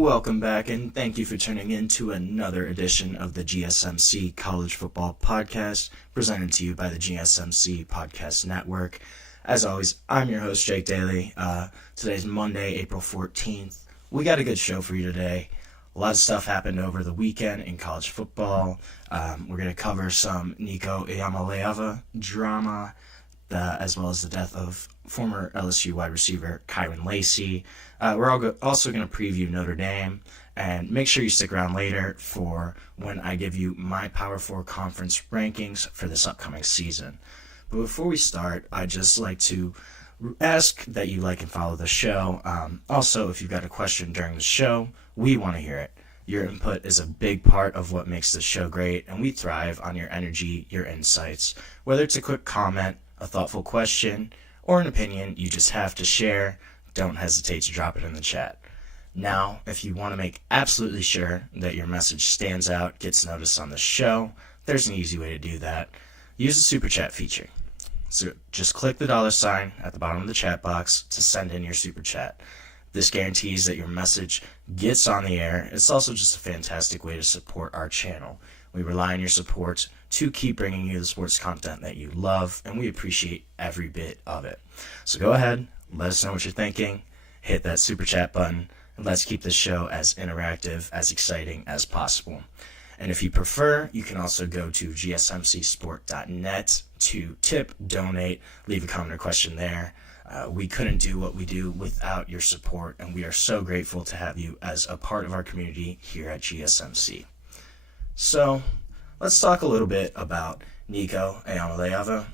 Welcome back, and thank you for tuning in to another edition of the GSMC College Football Podcast, presented to you by the GSMC Podcast Network. As always, I'm your host, Jake Daly. Today's Monday, April 14th. We got a good show for you today. A lot of stuff happened over the weekend in college football. We're going to cover some Nico Iamaleava drama, as well as the death of former LSU wide receiver Kyren Lacy. We're also going to preview Notre Dame, and make sure you stick around later for when I give you my Power 4 conference rankings for this upcoming season. But before we start, I'd just like to ask that you like and follow the show. Also, if you've got a question during the show, we want to hear it. Your input is a big part of what makes this show great, and we thrive on your energy, your insights. Whether it's a quick comment, a thoughtful question, or an opinion you just have to share, don't hesitate to drop it in the chat. Now, if you want to make absolutely sure that your message stands out, gets noticed on the show, there's an easy way to do that. Use the super chat feature. So just click the $sign at the bottom of the chat box to send in your super chat. This guarantees that your message gets on the air. It's also just a fantastic way to support our channel. We rely on your support to keep bringing you the sports content that you love, and we appreciate every bit of it. So go ahead, let us know what you're thinking, hit that super chat button, and let's keep this show as interactive, as exciting as possible. And if you prefer, you can also go to gsmcsport.net to tip, donate, leave a comment or question there. We couldn't do what we do without your support, and we are so grateful to have you as a part of our community here at GSMC. So, let's talk a little bit about Nico Iamaleava.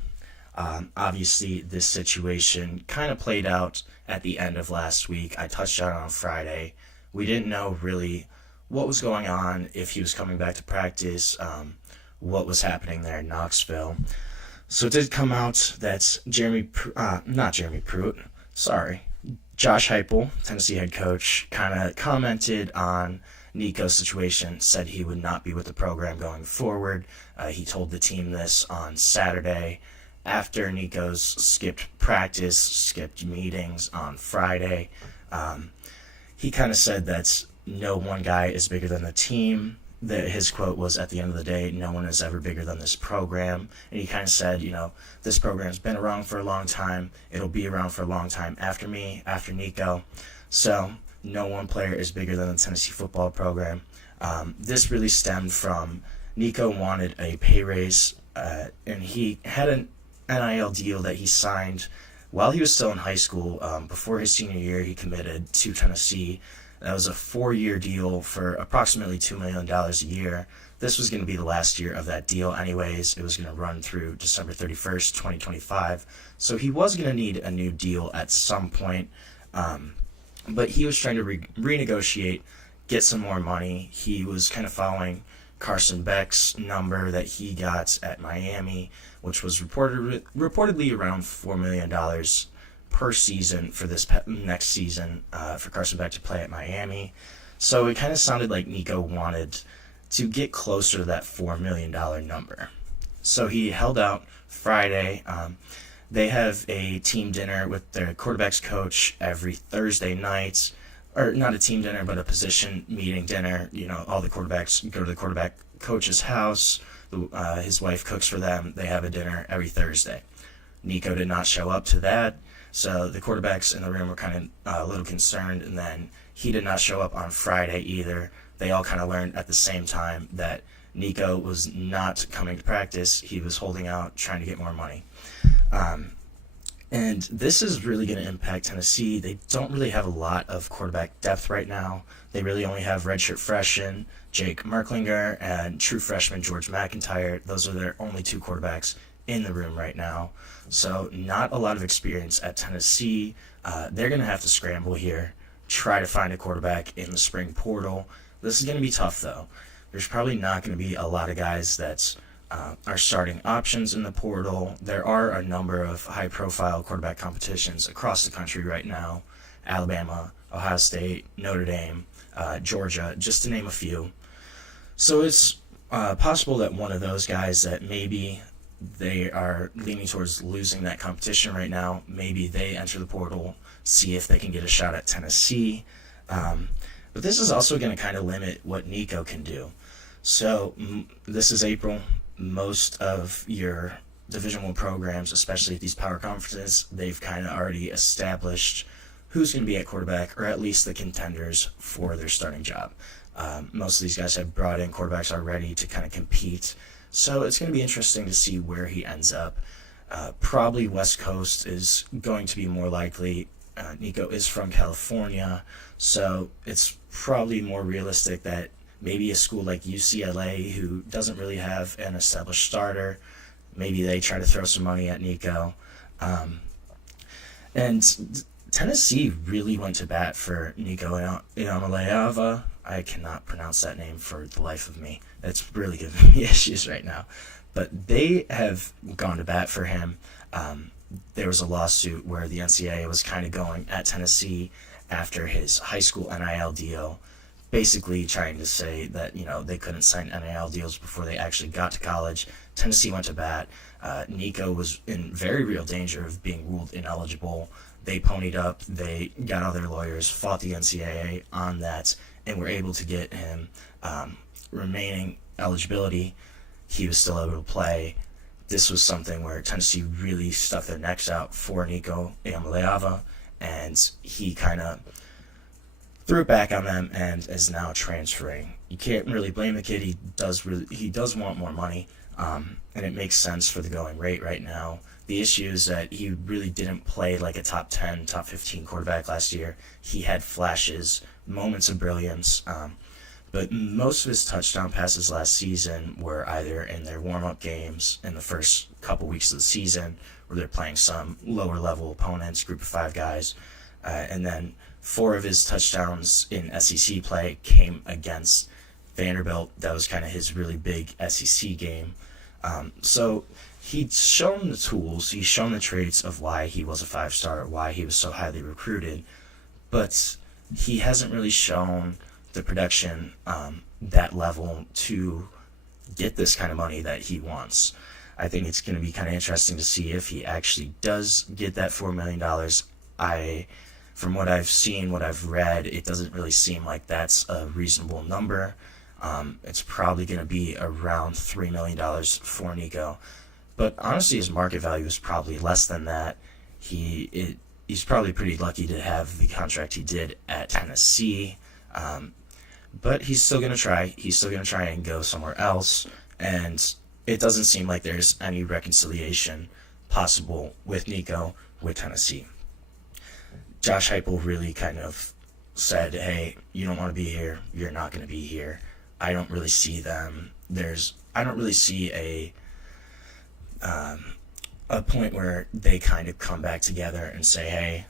Obviously, this situation kind of played out at the end of last week. I touched on Friday. We didn't know really what was going on, if he was coming back to practice, what was happening there in Knoxville. So it did come out that Josh Heupel, Tennessee head coach, kind of commented on Nico's situation, said he would not be with the program going forward. He told the team this on Saturday after Nico's skipped practice, skipped meetings on Friday. He kind of said that no one guy is bigger than the team. His quote was, at the end of the day, no one is ever bigger than this program. And he kind of said, this program's been around for a long time. It'll be around for a long time after me, after Nico. So no one player is bigger than the Tennessee football program. This really stemmed from Nico wanted a pay raise, and he had an NIL deal that he signed while he was still in high school. Before his senior year, he committed to Tennessee. That was a 4-year deal for approximately $2 million a year. This was going to be the last year of that deal anyways. It was going to run through December 31st, 2025. So he was going to need a new deal at some point. But he was trying to renegotiate, get some more money. He was kind of following Carson Beck's number that he got at Miami, which was reportedly around $4 million per season for this next season for Carson Beck to play at Miami. So it kind of sounded like Nico wanted to get closer to that $4 million number. So he held out Friday. They have a team dinner with their quarterback's coach every Thursday night. Or not a team dinner, but a position meeting dinner. All the quarterbacks go to the quarterback coach's house. His wife cooks for them. They have a dinner every Thursday. Nico did not show up to that. So the quarterbacks in the room were kind of a little concerned, and then he did not show up on Friday either. They all kind of learned at the same time that Nico was not coming to practice. He was holding out, trying to get more money. And this is really going to impact Tennessee. They don't really have a lot of quarterback depth right now. They really only have redshirt freshman Jake Merklinger and true freshman George McIntyre. Those are their only two quarterbacks in the room right now. So not a lot of experience at Tennessee. They're going to have to scramble here, try to find a quarterback in the spring portal. This is going to be tough, though. There's probably not going to be a lot of guys that are starting options in the portal. There are a number of high-profile quarterback competitions across the country right now. Alabama, Ohio State, Notre Dame, Georgia, just to name a few. So it's possible that one of those guys that maybe they are leaning towards losing that competition right now, maybe they enter the portal, see if they can get a shot at Tennessee. But this is also going to kind of limit what Nico can do. So this is April. Most of your Division I programs, especially at these power conferences, they've kind of already established who's going to be at quarterback, or at least the contenders for their starting job. Most of these guys have brought in quarterbacks already to kind of compete. So it's going to be interesting to see where he ends up. Probably West Coast is going to be more likely. Nico is from California, so it's probably more realistic that maybe a school like UCLA, who doesn't really have an established starter, maybe they try to throw some money at Nico. And Tennessee really went to bat for Nico Iamaleava. I cannot pronounce that name for the life of me. It's really giving me issues right now. But they have gone to bat for him. There was a lawsuit where the NCAA was kind of going at Tennessee after his high school NIL deal, basically trying to say that, they couldn't sign NIL deals before they actually got to college. Tennessee went to bat. Nico was in very real danger of being ruled ineligible. They ponied up. They got all their lawyers, fought the NCAA on that, and were able to get him remaining eligibility. He was still able to play. This was something where Tennessee really stuck their necks out for Nico Iamaleava, and he kind of threw it back on them and is now transferring. You can't really blame the kid. He does want more money, and it makes sense for the going rate right now. The issue is that he really didn't play like a top 10, top 15 quarterback last year. He had flashes, moments of brilliance, but most of his touchdown passes last season were either in their warm-up games in the first couple weeks of the season, where they're playing some lower-level opponents, group of 5 guys, and then 4 of his touchdowns in SEC play came against Vanderbilt. That was kind of his really big SEC game. So he's shown the tools, he's shown the traits of why he was a 5-star, why he was so highly recruited, but he hasn't really shown the production, that level to get this kind of money that he wants. I think it's going to be kind of interesting to see if he actually does get that $4 million. From what I've seen, what I've read, it doesn't really seem like that's a reasonable number. It's probably going to be around $3 million for Nico. But honestly, his market value is probably less than that. He's probably pretty lucky to have the contract he did at Tennessee. But he's still going to try. He's still going to try and go somewhere else. And it doesn't seem like there's any reconciliation possible with Nico with Tennessee. Josh Heupel really kind of said, hey, you don't want to be here. You're not going to be here. I don't really see them. I don't really see a point where they kind of come back together and say, hey,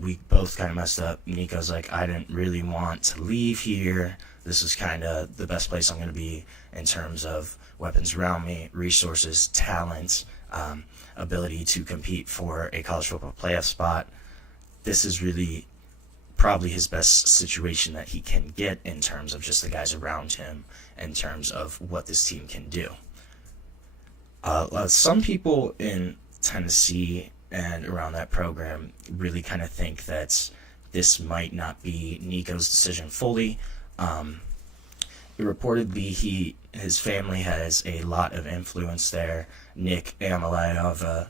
we both kind of messed up. Nico's like, I didn't really want to leave here. This is kind of the best place I'm going to be in terms of weapons around me, resources, talent, ability to compete for a college football playoff spot. This is really probably his best situation that he can get in terms of just the guys around him, in terms of what this team can do. Some people in Tennessee and around that program really kind of think that this might not be Nico's decision fully. Reportedly, his family has a lot of influence there. Nick Iamaleava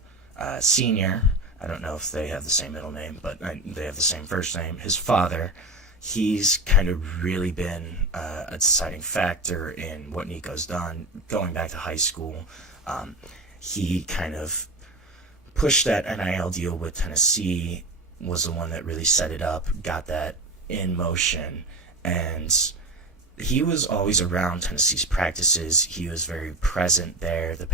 Sr., I don't know if they have the same middle name, but they have the same first name. His father, he's kind of really been a deciding factor in what Nico's done. Going back to high school, he kind of pushed that NIL deal with Tennessee, was the one that really set it up, got that in motion, and he was always around Tennessee's practices. He was very present there in the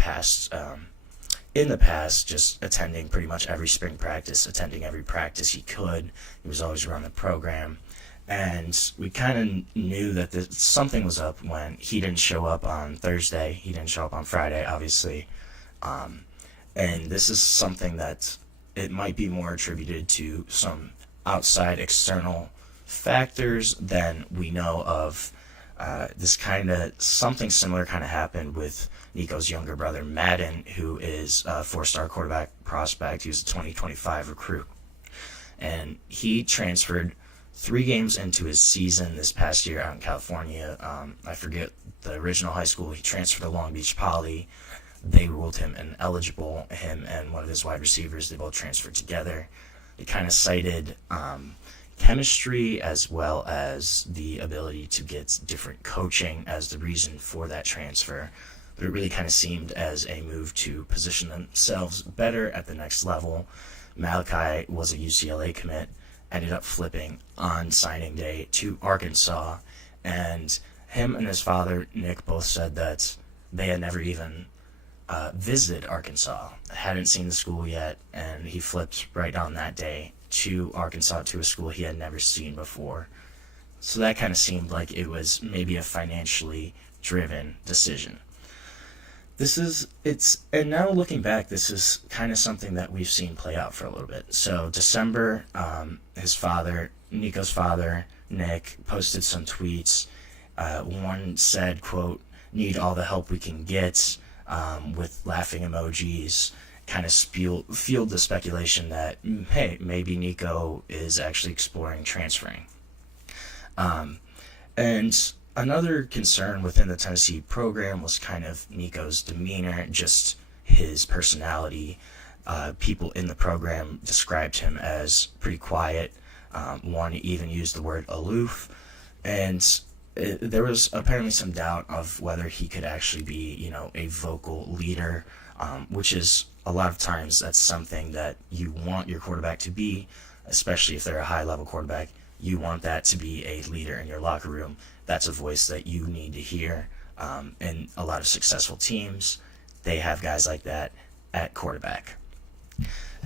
past, just attending pretty much every spring practice, attending every practice he could. He was always around the program. And we kind of knew that something was up when he didn't show up on Thursday. He didn't show up on Friday, obviously. And this is something that it might be more attributed to some outside external factors than we know of. Something similar kind of happened with Nico's younger brother, Madden, who is a 4-star quarterback prospect. He was a 2025 recruit. And he transferred 3 games into his season this past year out in California, I forget the original high school, he transferred to Long Beach Poly. They ruled him ineligible. Him and one of his wide receivers, they both transferred together. They kind of cited chemistry as well as the ability to get different coaching as the reason for that transfer. But it really kind of seemed as a move to position themselves better at the next level. Malachi was a UCLA commit, ended up flipping on signing day to Arkansas, and him and his father, Nick, both said that they had never even visited Arkansas, hadn't seen the school yet, and he flipped right on that day to Arkansas, to a school he had never seen before. So that kind of seemed like it was maybe a financially driven decision. And now looking back, this is kind of something that we've seen play out for a little bit. So December, his father, Nico's father, Nick, posted some tweets. One said, quote, "Need all the help we can get," with laughing emojis, kind of fueled the speculation that, hey, maybe Nico is actually exploring transferring. And another concern within the Tennessee program was kind of Nico's demeanor, just his personality. People in the program described him as pretty quiet. One even used the word aloof. And there was apparently some doubt of whether he could actually be, a vocal leader, which is a lot of times that's something that you want your quarterback to be, especially if they're a high-level quarterback. You want that to be a leader in your locker room. That's a voice that you need to hear. And a lot of successful teams, they have guys like that at quarterback.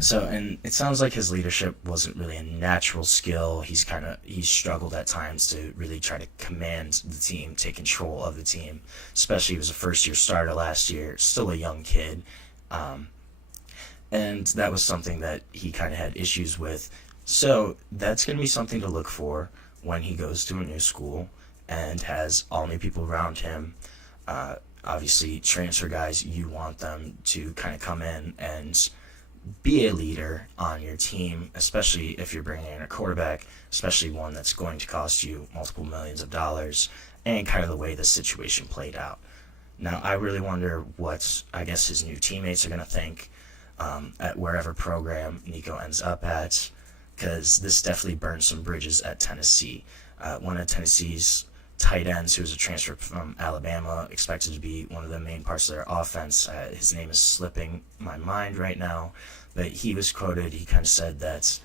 So, and it sounds like his leadership wasn't really a natural skill. He's struggled at times to really try to command the team, take control of the team, especially he was a first-year starter last year, still a young kid. And that was something that he kind of had issues with. So that's going to be something to look for when he goes to a new school and has all new people around him. Obviously, transfer guys, you want them to kind of come in and be a leader on your team, especially if you're bringing in a quarterback, especially one that's going to cost you multiple millions of dollars, and kind of the way the situation played out. Now, I really wonder what, his new teammates are going to think at wherever program Nico ends up at, because this definitely burned some bridges at Tennessee. One of Tennessee's tight ends, who was a transfer from Alabama, expected to be one of the main parts of their offense. His name is slipping my mind right now, but he was quoted. He kind of said that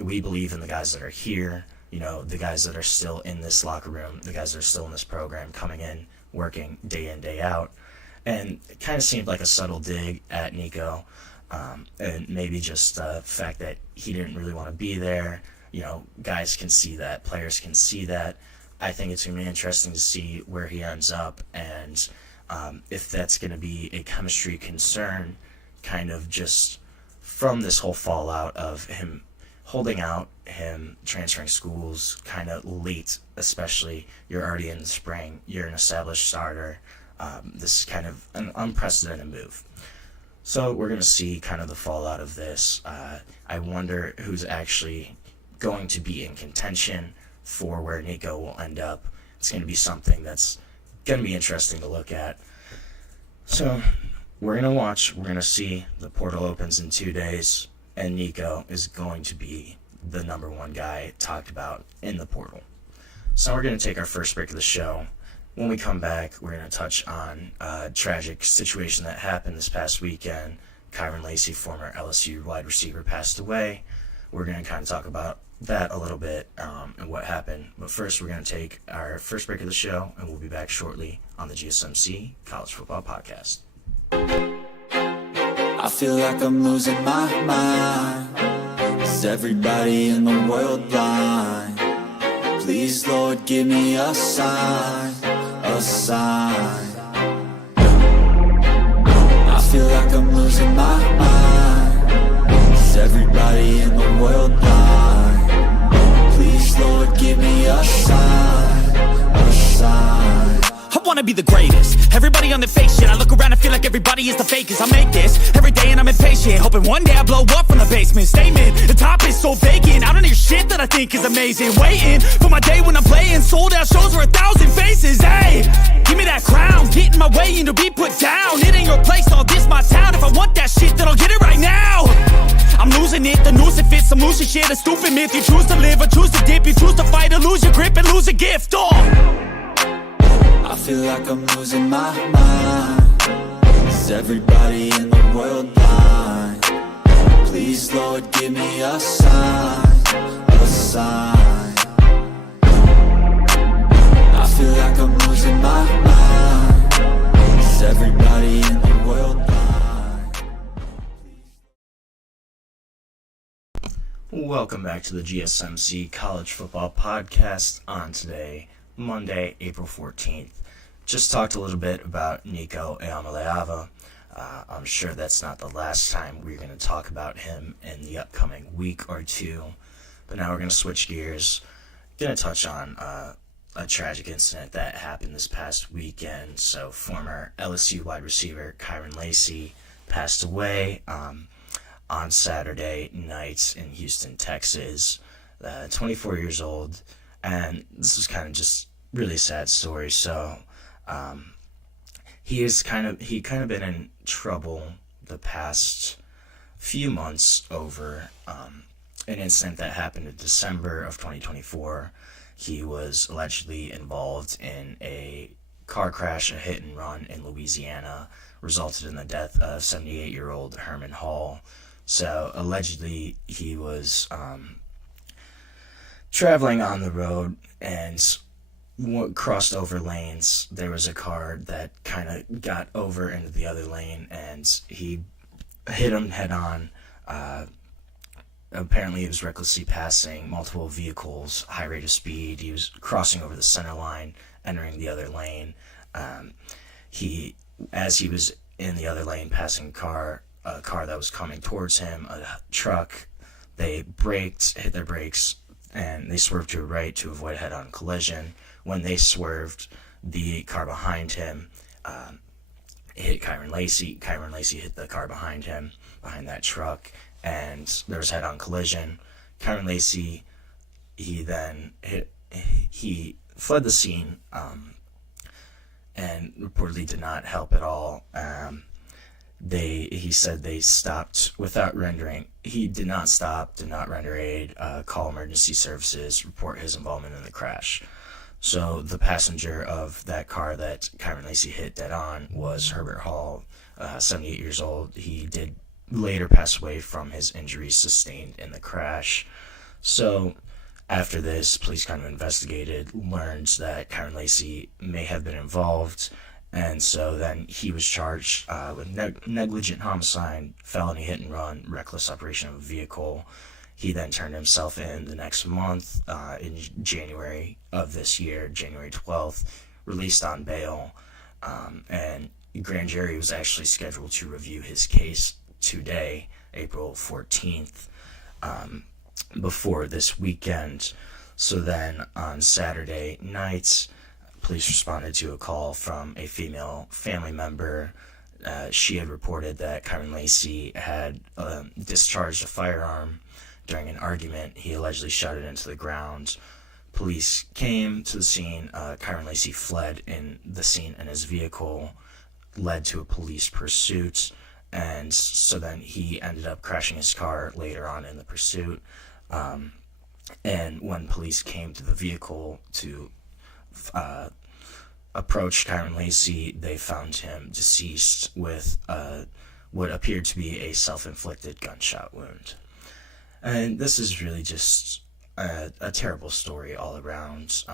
we believe in the guys that are here, the guys that are still in this locker room, the guys that are still in this program, coming in, working day in, day out. And it kind of seemed like a subtle dig at Nico, and maybe just the fact that he didn't really want to be there. Guys can see that, players can see that. I think it's going to be interesting to see where he ends up, and if that's going to be a chemistry concern, kind of just from this whole fallout of him holding out, him transferring schools kind of late, especially. You're already in the spring, you're an established starter. This is kind of an unprecedented move. So we're going to see kind of the fallout of this. I wonder who's actually going to be in contention for where Nico will end up. It's going to be something that's going to be interesting to look at. So we're going to watch. We're going to see. The portal opens in 2 days, and Nico is going to be the number one guy talked about in the portal. So we're going to take our first break of the show. When we come back, we're going to touch on a tragic situation that happened this past weekend. Kyren Lacy, former LSU wide receiver, passed away. We're going to kind of talk about that a little bit and what happened. But first, we're going to take our first break of the show, and we'll be back shortly on the GSMC College Football Podcast. I feel like I'm losing my mind. Is everybody in the world blind? Please, Lord, give me a sign, a sign. I feel like I'm losing my mind. Is everybody in the world blind? Please, Lord, give me a sign, a sign. I wanna wanna be the greatest. Everybody on the fake shit, I look around and feel like everybody is the fakest. I make this every day and I'm impatient, hoping one day I blow up from the basement. Statement, the top is so vacant, I don't hear shit that I think is amazing. Waiting for my day when I'm playing sold out shows for 1,000 faces. Hey, give me that crown, get in my way and to be put down. It ain't your place, all this my town. If I want that shit, then I'll get it right now. I'm losing it, the noose it fits, I'm losing shit. A stupid myth, you choose to live or choose to dip. You choose to fight or lose your grip and lose a gift. I feel like I'm losing my mind. Is everybody in the world blind? Please, Lord, give me a sign, a sign. I feel like I'm losing my mind. Is everybody in the world blind? Welcome back to the GSMC College Football Podcast on today, Monday, April 14th. Just talked a little bit about Nico Iamaleava. I'm sure that's not the last time we're going to talk about him in the upcoming week or two. But now we're going to switch gears. Going to touch on a tragic incident that happened this past weekend. So former LSU wide receiver Kyren Lacy passed away on Saturday night in Houston, Texas. 24 years old. And this was kind of just really sad story. So he kind of been in trouble the past few months over an incident that happened in December of 2024. He was allegedly involved in a car crash, a hit and run in Louisiana, resulted in the death of 78-year-old Herman Hall. So allegedly he was traveling on the road and crossed over lanes. There was a car that kind of got over into the other lane and he hit him head on. Apparently he was recklessly passing multiple vehicles, high rate of speed. He was crossing over the center line, entering the other lane. As he was in the other lane passing a car that was coming towards him, a truck, they hit their brakes, and they swerved to the right to avoid a head-on collision. When they swerved, the car behind him hit Kyren Lacy. Kyren Lacy hit the car behind him, behind that truck, and there was a head-on collision. Kyren Lacy, he fled the scene and reportedly did not help at all. He said they stopped without rendering. He did not stop, did not render aid, call emergency services, report his involvement in the crash. So the passenger of that car that Kyren Lacy hit dead on was Herbert Hall, 78 years old. He did later pass away from his injuries sustained in the crash. So after this, police kind of investigated, learned that Kyren Lacy may have been involved, and so then he was charged with negligent homicide, felony hit and run, reckless operation of a vehicle. He then turned himself in the next month, in January of this year, January 12th, released on bail, and grand jury was actually scheduled to review his case today, April 14th, before this weekend. So then on Saturday night, police responded to a call from a female family member. She had reported that Kyren Lacy had discharged a firearm during an argument. He allegedly shot it into the ground. Police came to the scene. Kyren Lacy fled in the scene in his vehicle, led to a police pursuit, and so then he ended up crashing his car later on in the pursuit. And when police came to the vehicle to approach Kyren Lacy, they found him deceased with what appeared to be a self-inflicted gunshot wound. And this is really just a terrible story all around.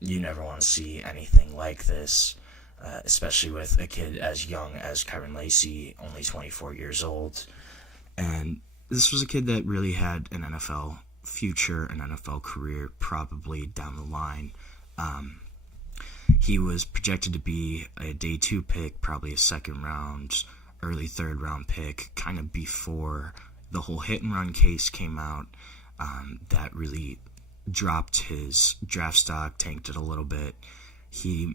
You never want to see anything like this, especially with a kid as young as Kyren Lacy, only 24 years old. And this was a kid that really had an NFL future, an NFL career probably down the line. He was projected to be a day 2 pick, probably a second round, early third round pick, kind of before the whole hit and run case came out. That really dropped his draft stock, tanked it a little bit. He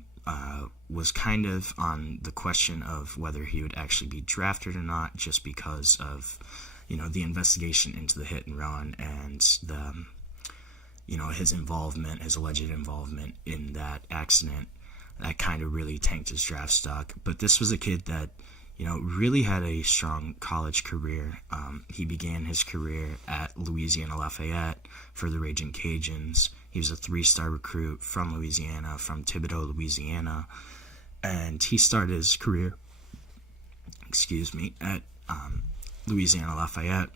was kind of on the question of whether he would actually be drafted or not, just because of, the investigation into the hit and run and the, his alleged involvement in that accident. That kind of really tanked his draft stock. But this was a kid that, really had a strong college career. He began his career at Louisiana Lafayette for the Raging Cajuns. He was a 3-star recruit from Louisiana, from Thibodaux, Louisiana. And he started his career, at Louisiana Lafayette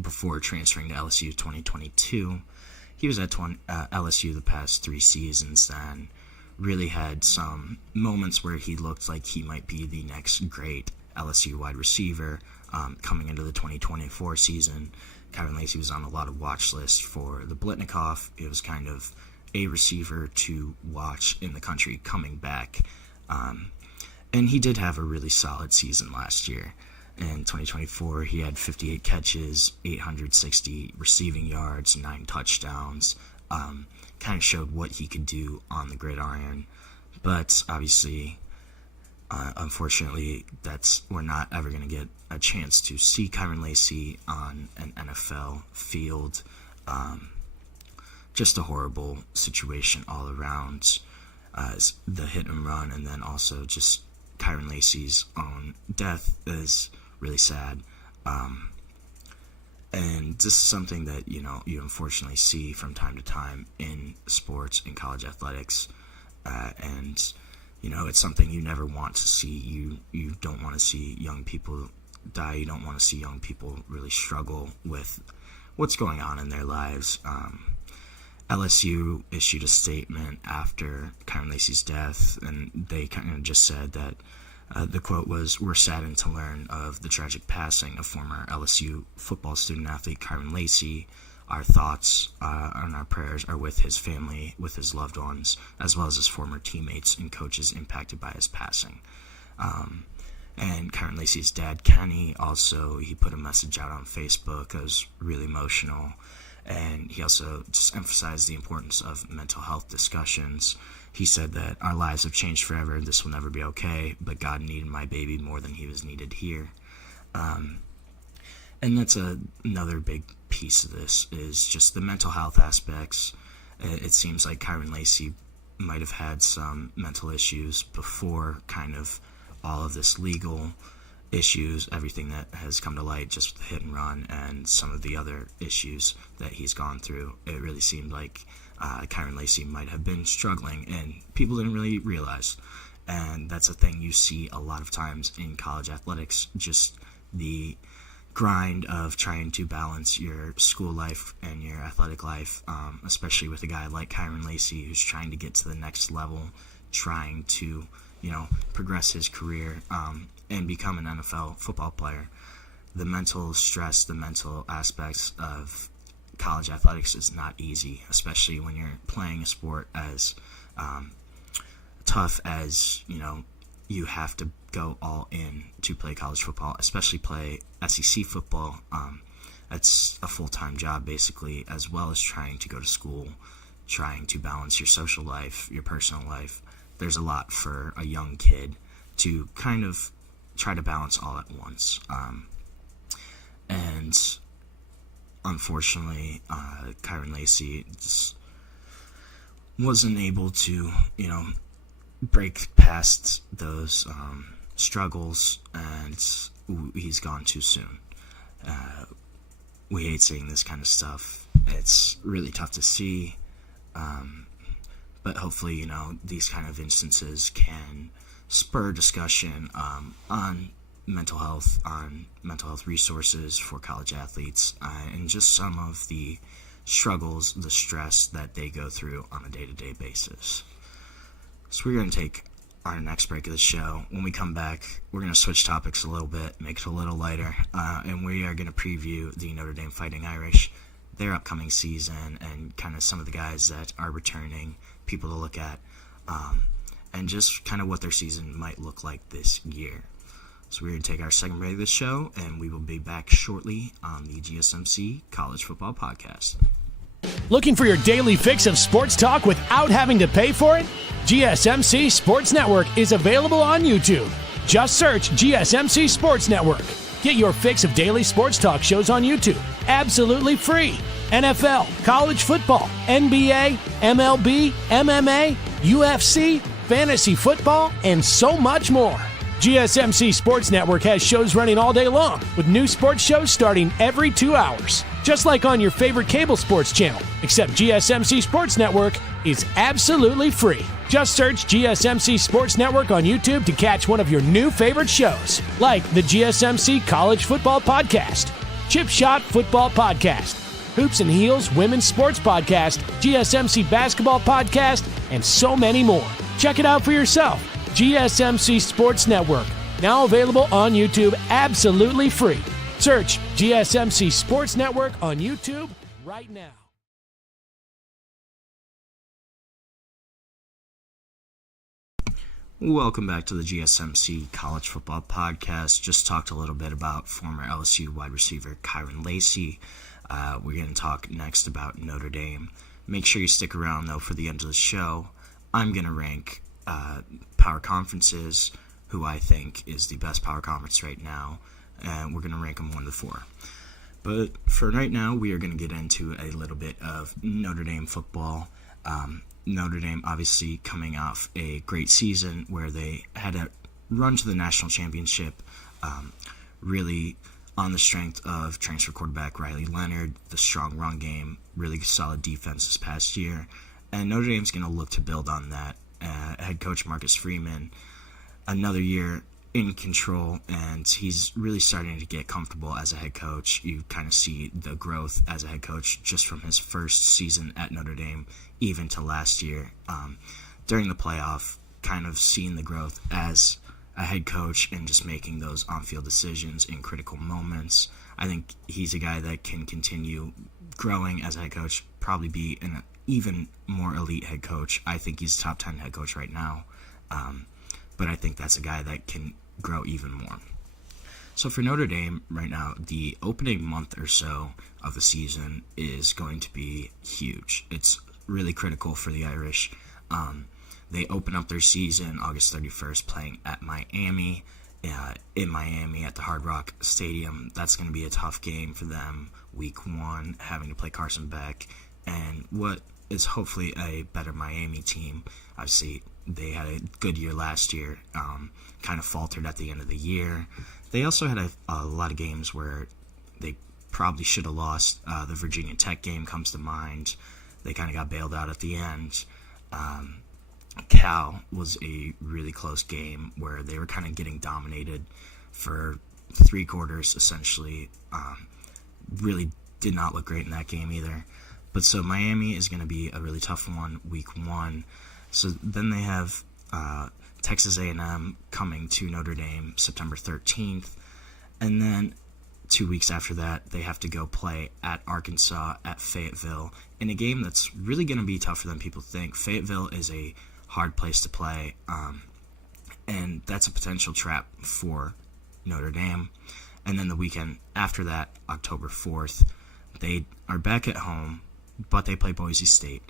before transferring to LSU 2022. He was at LSU the past 3 seasons and really had some moments where he looked like he might be the next great LSU wide receiver coming into the 2024 season. Kyren Lacy was on a lot of watch lists for the Blitnikoff. It was kind of a receiver to watch in the country coming back. And he did have a really solid season last year. In 2024, he had 58 catches, 860 receiving yards, 9 touchdowns. Kind of showed what he could do on the gridiron. But obviously, unfortunately, we're not ever going to get a chance to see Kyren Lacy on an NFL field. Just a horrible situation all around. The hit and run, and then also just Kyren Lacy's own death is really sad. And this is something that, you unfortunately see from time to time in sports, in college athletics. And, it's something you never want to see. You don't want to see young people die. You don't want to see young people really struggle with what's going on in their lives. LSU issued a statement after Kyren Lacy's death, and they kind of just said that the quote was, "We're saddened to learn of the tragic passing of former LSU football student-athlete Kyren Lacy. Our thoughts and our prayers are with his family, with his loved ones, as well as his former teammates and coaches impacted by his passing." And Kyren Lacy's dad, Kenny, he put a message out on Facebook. It was really emotional. And he also just emphasized the importance of mental health discussions. He said that our lives have changed forever. This will never be okay, but God needed my baby more than he was needed here. And that's another big piece of this is just the mental health aspects. It seems like Kyren Lacy might have had some mental issues before kind of all of this legal issues, everything that has come to light just with the hit and run and some of the other issues that he's gone through. It really seemed like Kyren Lacy might have been struggling, and people didn't really realize. And that's a thing you see a lot of times in college athletics, just the grind of trying to balance your school life and your athletic life, especially with a guy like Kyren Lacy who's trying to get to the next level, trying to, progress his career and become an NFL football player. The mental stress, the mental aspects of college athletics is not easy, especially when you're playing a sport as tough as, you have to go all in to play college football, especially play SEC football. That's a full-time job, basically, as well as trying to go to school, trying to balance your social life, your personal life. There's a lot for a young kid to kind of try to balance all at once. And unfortunately, Kyren Lacy just wasn't able to, break past those struggles, and he's gone too soon. We hate seeing this kind of stuff. It's really tough to see, but hopefully, these kind of instances can spur discussion on mental health resources for college athletes, and just some of the struggles, the stress that they go through on a day-to-day basis. So we're going to take our next break of the show. When we come back, we're going to switch topics a little bit, make it a little lighter, and we are going to preview the Notre Dame Fighting Irish, their upcoming season, and kind of some of the guys that are returning, people to look at, and just kind of what their season might look like this year. So we're going to take our second break of the show, and we will be back shortly on the GSMC College Football Podcast. Looking for your daily fix of sports talk without having to pay for it? GSMC Sports Network is available on YouTube. Just search GSMC Sports Network. Get your fix of daily sports talk shows on YouTube, absolutely free. NFL, college football, NBA, MLB, MMA, UFC, fantasy football, and so much more. GSMC Sports Network has shows running all day long, with new sports shows starting every 2 hours. Just like on your favorite cable sports channel, except GSMC Sports Network is absolutely free. Just search GSMC Sports Network on YouTube to catch one of your new favorite shows, like the GSMC College Football Podcast, Chip Shot Football Podcast, Hoops and Heels Women's Sports Podcast, GSMC Basketball Podcast, and so many more. Check it out for yourself. GSMC Sports Network, now available on YouTube absolutely free. Search GSMC Sports Network on YouTube right now. Welcome back to the GSMC College Football Podcast. Just talked a little bit about former LSU wide receiver Kyren Lacy. We're going to talk next about Notre Dame. Make sure you stick around, though, for the end of the show. I'm going to rank power conferences, who I think is the best power conference right now, and we're going to rank them 1 to 4. But for right now, we are going to get into a little bit of Notre Dame football. Notre Dame obviously coming off a great season where they had a run to the national championship, really on the strength of transfer quarterback Riley Leonard, the strong run game, really solid defense this past year. And Notre Dame's going to look to build on that. Head coach Marcus Freeman, another year in control, and he's really starting to get comfortable as a head coach. You kind of see the growth as a head coach just from his first season at Notre Dame, even to last year. During the playoff, kind of seeing the growth as a head coach and just making those on-field decisions in critical moments. I think he's a guy that can continue growing as a head coach, probably be an even more elite head coach. I think he's top 10 head coach right now. But I think that's a guy that can grow even more. So for Notre Dame right now, the opening month or so of the season is going to be huge. It's really critical for the Irish. They open up their season August 31st playing at Miami, in Miami at the Hard Rock Stadium. That's going to be a tough game for them. Week 1, having to play Carson Beck and what is hopefully a better Miami team. Obviously, they had a good year last year, kind of faltered at the end of the year. They also had a lot of games where they probably should have lost. The Virginia Tech game comes to mind. They kind of got bailed out at the end. Cal was a really close game where they were kind of getting dominated for 3 quarters, essentially. Really did not look great in that game either. But so Miami is going to be a really tough one, week 1. So then they have Texas A&M coming to Notre Dame September 13th. And then 2 weeks after that, they have to go play at Arkansas at Fayetteville in a game that's really going to be tougher than people think. Fayetteville is a hard place to play, and that's a potential trap for Notre Dame. And then the weekend after that, October 4th, they are back at home, but they play Boise State.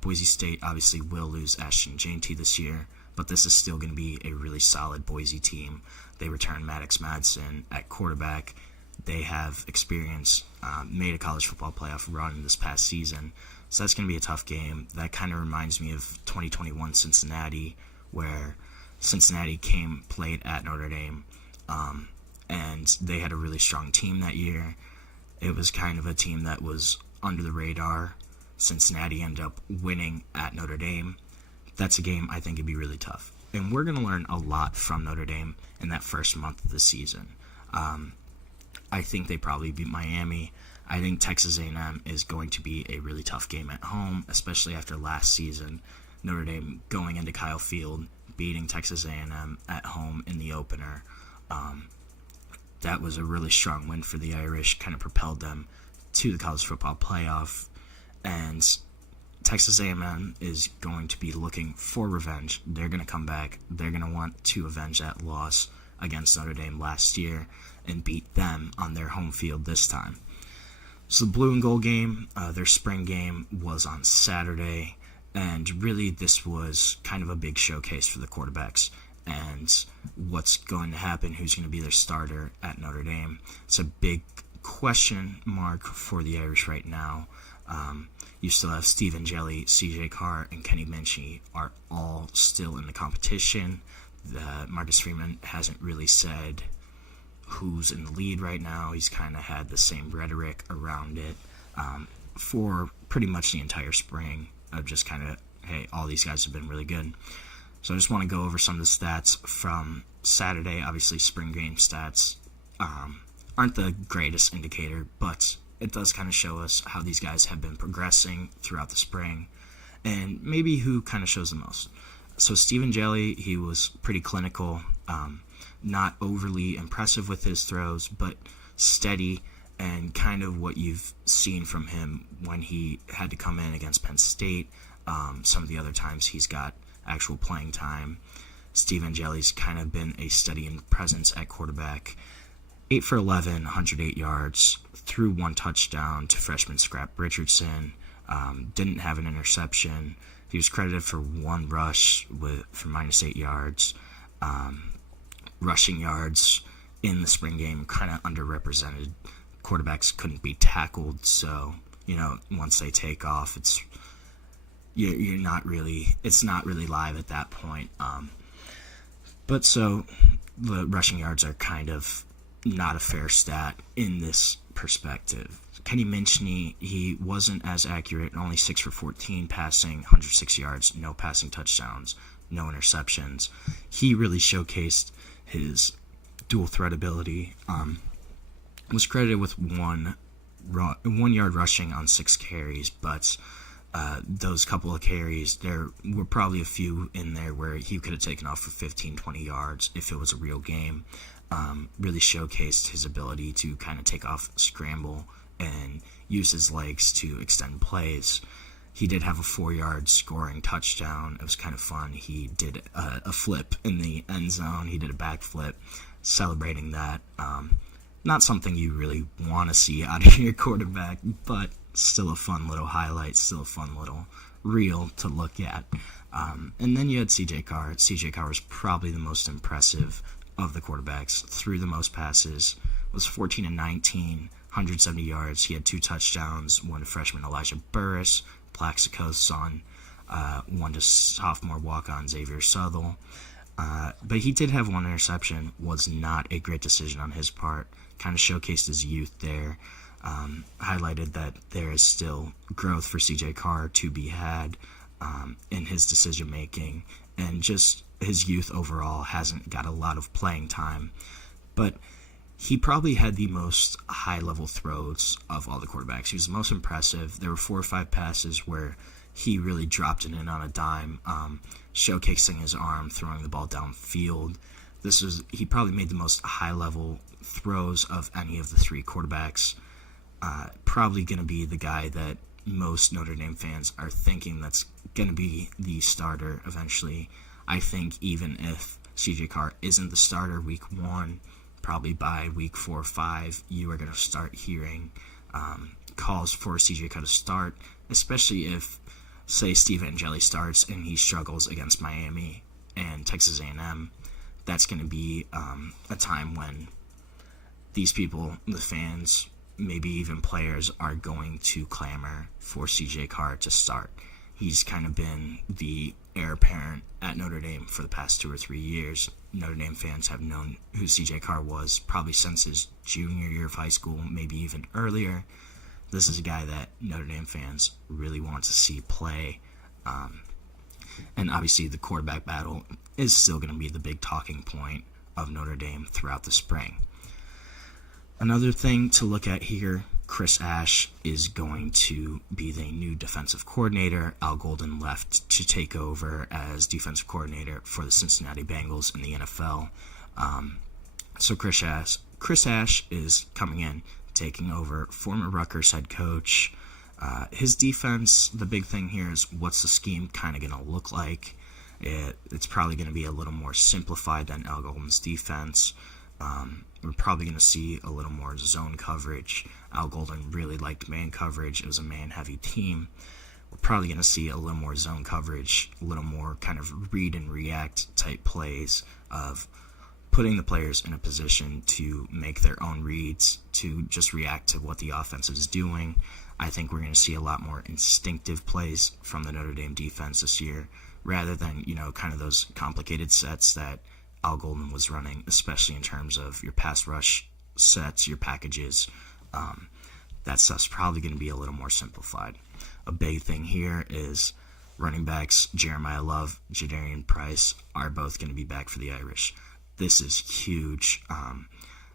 Boise State obviously will lose Ashton Jeanty this year, but this is still going to be a really solid Boise team. They return Maddox Madsen at quarterback. They have experience, made a college football playoff run this past season, so that's going to be a tough game. That kind of reminds me of 2021 Cincinnati, where Cincinnati played at Notre Dame, and they had a really strong team that year. It was kind of a team that was under the radar. Cincinnati ended up winning at Notre Dame. That's a game I think would be really tough. And we're going to learn a lot from Notre Dame in that first month of the season. I think they probably beat Miami. I think Texas A&M is going to be a really tough game at home, especially after last season. Notre Dame going into Kyle Field, beating Texas A&M at home in the opener. That was a really strong win for the Irish, kind of propelled them to the college football playoff. And Texas A&M is going to be looking for revenge. They're going to come back. They're going to want to avenge that loss against Notre Dame last year and beat them on their home field this time. So the blue and gold game, their spring game, was on Saturday, and really this was kind of a big showcase for the quarterbacks and what's going to happen, who's going to be their starter at Notre Dame. It's a big question mark for the Irish right now. You still have Stephen Jelly, CJ Carr, and Kenny Minchey are all still in the competition. Marcus Freeman hasn't really said who's in the lead right now. He's kind of had the same rhetoric around it for pretty much the entire spring of just kind of, hey, all these guys have been really good. So I just want to go over some of the stats from Saturday. Obviously, spring game stats aren't the greatest indicator, but it does kind of show us how these guys have been progressing throughout the spring and maybe who kind of shows the most. So Stephen Jelly, he was pretty clinical, not overly impressive with his throws, but steady and kind of what you've seen from him when he had to come in against Penn State. Some of the other times he's got actual playing time. Stephen Jelly's kind of been a steady presence at quarterback. 8 for 11, 108 yards, threw one touchdown to freshman Scrap Richardson. Didn't have an interception. He was credited for one rush for -8 yards. Rushing yards in the spring game kind of underrepresented. Quarterbacks couldn't be tackled, so once they take off, it's not really live at that point. But so the rushing yards are kind of not a fair stat in this perspective. Kenny Minchey, he wasn't as accurate, only 6 for 14 passing, 106 yards, no passing touchdowns, no interceptions. He really showcased his dual threat ability. Was credited with 1 yard rushing on 6 carries, but those couple of carries, there were probably a few in there where he could have taken off for 15, 20 yards if it was a real game. Really showcased his ability to kind of take off, scramble, and use his legs to extend plays. He did have a 4-yard scoring touchdown. It was kind of fun. He did a flip in the end zone. He did a backflip, celebrating that. Not something you really want to see out of your quarterback, but still a fun little highlight, still a fun little reel to look at. And then you had CJ Carr. CJ Carr was probably the most impressive of the quarterbacks. Threw the most passes, was 14 and 19, 170 yards. He had 2 touchdowns, one to freshman Elijah Burris, Plaxico's son, one to sophomore walk-on Xavier Southall. But he did have 1 interception. Was not a great decision on his part. Kind of showcased his youth there. Highlighted that there is still growth for CJ Carr to be had in his decision making, and just his youth overall hasn't got a lot of playing time. But he probably had the most high-level throws of all the quarterbacks. He was the most impressive. There were 4 or 5 passes where he really dropped it in on a dime, showcasing his arm, throwing the ball downfield. He probably made the most high-level throws of any of the 3 quarterbacks. Probably going to be the guy that most Notre Dame fans are thinking that's going to be the starter eventually. I think even if CJ Carr isn't the starter week 1, probably by week 4 or 5, you are going to start hearing calls for CJ Carr to start, especially if, say, Stephen Jelly starts and he struggles against Miami and Texas A&M. That's going to be a time when these people, the fans, maybe even players, are going to clamor for CJ Carr to start. He's kind of been the heir apparent at Notre Dame for the past 2 or 3 years. Notre Dame fans have known who CJ Carr was probably since his junior year of high school, maybe even earlier. This is a guy that Notre Dame fans really want to see play. And obviously the quarterback battle is still going to be the big talking point of Notre Dame throughout the spring. Another thing to look at here, Chris Ash is going to be the new defensive coordinator. Al Golden left to take over as defensive coordinator for the Cincinnati Bengals in the NFL. So Chris Ash is coming in, taking over former Rutgers head coach. His defense, the big thing here is what's the scheme kind of going to look like. It's probably going to be a little more simplified than Al Golden's defense. We're probably going to see a little more zone coverage. Al Golden really liked man coverage. It was a man-heavy team. We're probably going to see a little more zone coverage, a little more kind of read and react type plays of putting the players in a position to make their own reads, to just react to what the offense is doing. I think we're going to see a lot more instinctive plays from the Notre Dame defense this year, rather than, kind of those complicated sets that Al Golden was running, especially in terms of your pass rush sets, your packages. That stuff's probably going to be a little more simplified. A big thing here is running backs Jeremiah Love, Jadarian Price are both going to be back for the Irish. This is huge.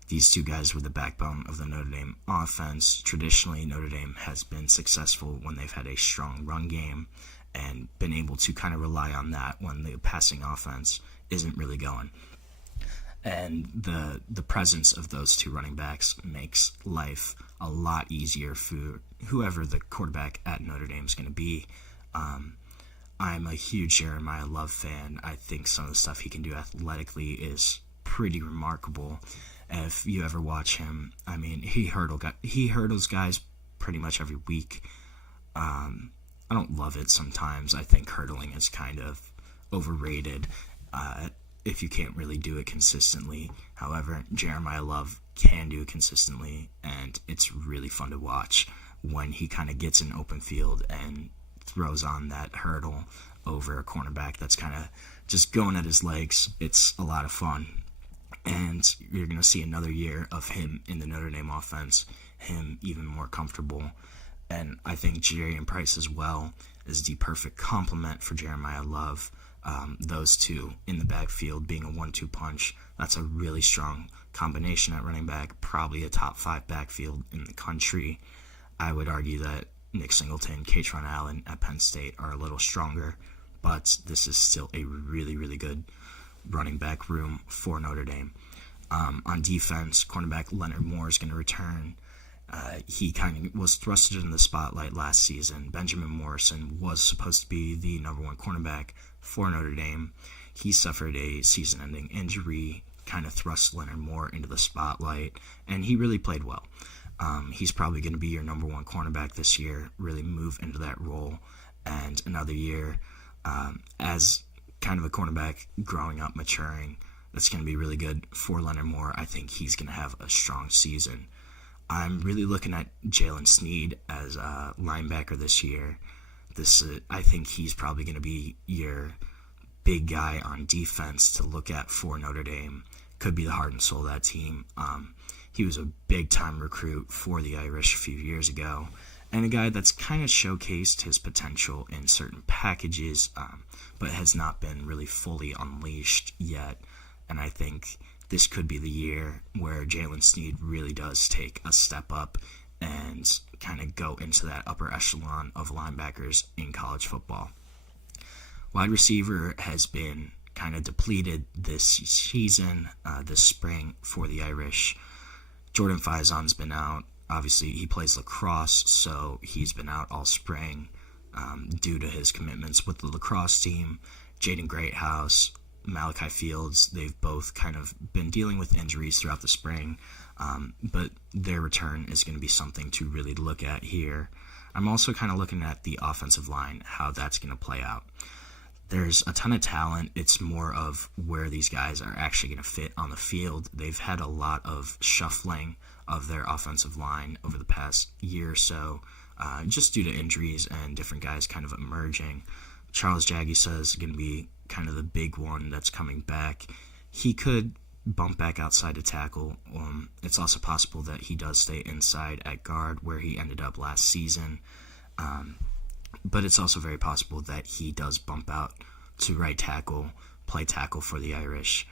These two guys were the backbone of the Notre Dame offense. Traditionally, Notre Dame has been successful when they've had a strong run game and been able to kind of rely on that when the passing offense isn't really going. And the presence of those two running backs makes life a lot easier for whoever the quarterback at Notre Dame is going to be. I'm a huge Jeremiah Love fan. I think some of the stuff he can do athletically is pretty remarkable. If you ever watch him, I mean, he hurdles guys pretty much every week. I don't love it sometimes. I think hurdling is kind of overrated if you can't really do it consistently. However, Jeremiah Love can do it consistently, and it's really fun to watch when he kind of gets in open field and throws on that hurdle over a cornerback that's kind of just going at his legs. It's a lot of fun. And you're going to see another year of him in the Notre Dame offense, him even more comfortable. And I think Jadarian Price as well is the perfect complement for Jeremiah Love. Those two in the backfield being a 1-2 punch, that's a really strong combination at running back, probably a top 5 backfield in the country. I would argue that Nick Singleton, Katron Allen at Penn State are a little stronger, but this is still a really, really good running back room for Notre Dame. On defense, cornerback Leonard Moore is going to return. He kind of was thrusted in the spotlight last season. Benjamin Morrison was supposed to be the number 1 cornerback for Notre Dame. He suffered a season-ending injury, kind of thrust Leonard Moore into the spotlight, and he really played well. He's probably going to be your number 1 cornerback this year, really move into that role. And another year as kind of a cornerback growing up, maturing, that's going to be really good for Leonard Moore. I think he's going to have a strong season. I'm really looking at Jalen Sneed as a linebacker this year. I think he's probably going to be your big guy on defense to look at for Notre Dame. Could be the heart and soul of that team. He was a big-time recruit for the Irish a few years ago, and a guy that's kind of showcased his potential in certain packages, but has not been really fully unleashed yet. And I think this could be the year where Jalen Sneed really does take a step up and kind of go into that upper echelon of linebackers in college football. Wide receiver has been kind of depleted this season, this spring for the Irish. Jordan Faison's been out. Obviously, he plays lacrosse, so he's been out all spring due to his commitments with the lacrosse team. Jaden Greathouse, Malachi Fields, they've both kind of been dealing with injuries throughout the spring, but their return is going to be something to really look at here. I'm also kind of looking at the offensive line, how that's going to play out. There's a ton of talent. It's more of where these guys are actually going to fit on the field. They've had a lot of shuffling of their offensive line over the past year or so, just due to injuries and different guys kind of emerging. Charles Jagisa is going to be kind of the big one that's coming back. He could bump back outside to tackle. It's also possible that he does stay inside at guard where he ended up last season. But it's also very possible that he does bump out to right tackle, play tackle for the Irish.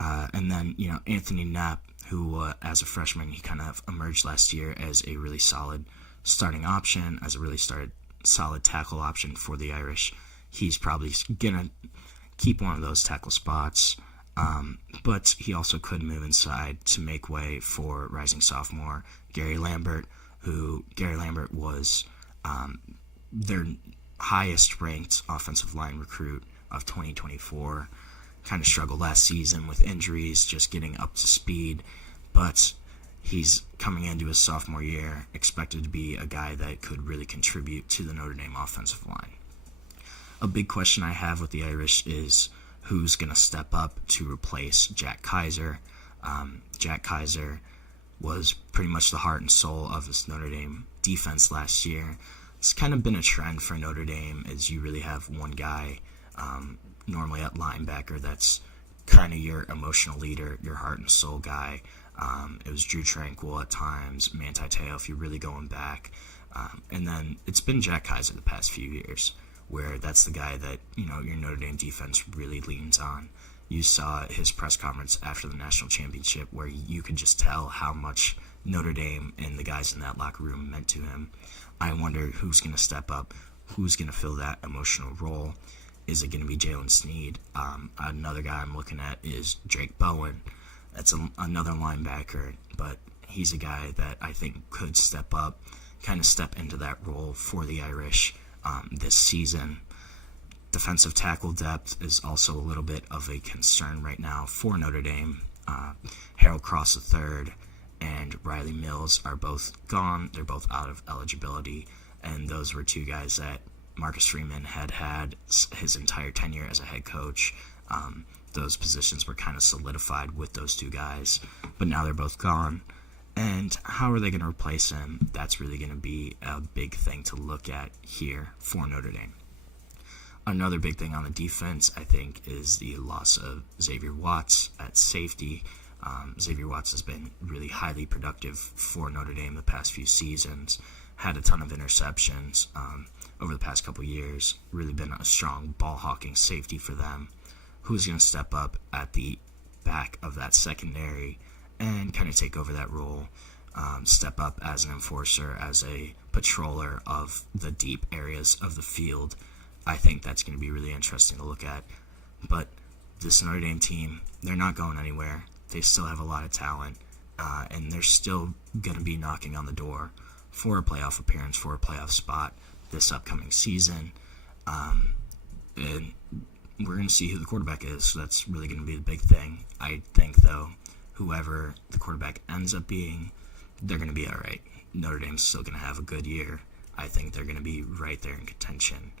And then, Anthony Knapp, who as a freshman, he kind of emerged last year as a really solid starting option, as a really solid tackle option for the Irish. He's probably going to keep one of those tackle spots, but he also could move inside to make way for rising sophomore Gary Lambert, who Gary Lambert was their highest ranked offensive line recruit of 2024. kind of struggled last season with injuries, just getting up to speed, but he's coming into his sophomore year, expected to be a guy that could really contribute to the Notre Dame offensive line. A big question I have with the Irish is who's going to step up to replace Jack Kaiser. Jack Kaiser was pretty much the heart and soul of this Notre Dame defense last year. It's kind of been a trend for Notre Dame, as you really have one guy, normally at linebacker, that's kind of your emotional leader, your heart and soul guy. It was Drew Tranquil at times, Manti Te'o if you're really going back. And then it's been Jack Kaiser the past few years, where that's the guy that, your Notre Dame defense really leans on. You saw his press conference after the national championship where you could just tell how much Notre Dame and the guys in that locker room meant to him. I wonder who's going to step up, who's going to fill that emotional role. Is it going to be Jalen Sneed? Another guy I'm looking at is Drake Bowen. That's another linebacker, but he's a guy that I think could step up, kind of step into that role for the Irish this season. Defensive tackle depth is also a little bit of a concern right now for Notre Dame. Harold Cross III and Riley Mills are both gone. They're both out of eligibility, and those were two guys that Marcus Freeman had his entire tenure as a head coach. Those positions were kind of solidified with those two guys, but now they're both gone. And how are they going to replace him? That's really going to be a big thing to look at here for Notre Dame. Another big thing on the defense, I think, is the loss of Xavier Watts at safety. Xavier Watts has been really highly productive for Notre Dame the past few seasons, had a ton of interceptions over the past couple years, really been a strong ball-hawking safety for them. Who's going to step up at the back of that secondary and kind of take over that role, step up as an enforcer, as a patroller of the deep areas of the field? I think that's going to be really interesting to look at. But this Notre Dame team, they're not going anywhere. They still have a lot of talent, and they're still going to be knocking on the door for a playoff appearance, for a playoff spot this upcoming season. And we're going to see who the quarterback is, so that's really going to be the big thing. I think, though, whoever the quarterback ends up being, they're going to be all right. Notre Dame's still going to have a good year. I think they're going to be right there in contention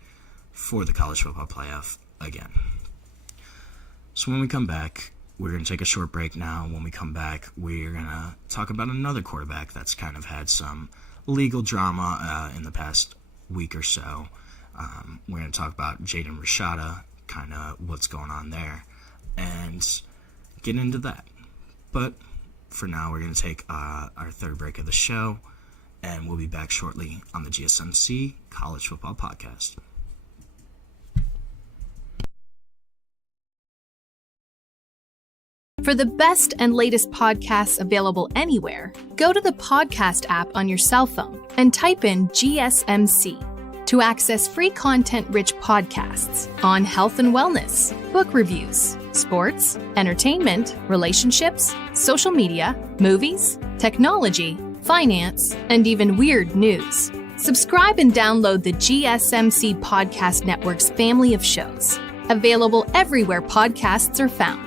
for the college football playoff again. So when we come back, we're going to take a short break now. When we come back, we're going to talk about another quarterback that's kind of had some legal drama in the past week or so. We're going to talk about Jaden Rashada, kind of what's going on there, and get into that. But for now, we're going to take our third break of the show, and we'll be back shortly on the GSMC College Football Podcast. For the best and latest podcasts available anywhere, go to the podcast app on your cell phone and type in GSMC to access free content-rich podcasts on health and wellness, book reviews, sports, entertainment, relationships, social media, movies, technology, finance, and even weird news. Subscribe and download the GSMC Podcast Network's family of shows, available everywhere podcasts are found.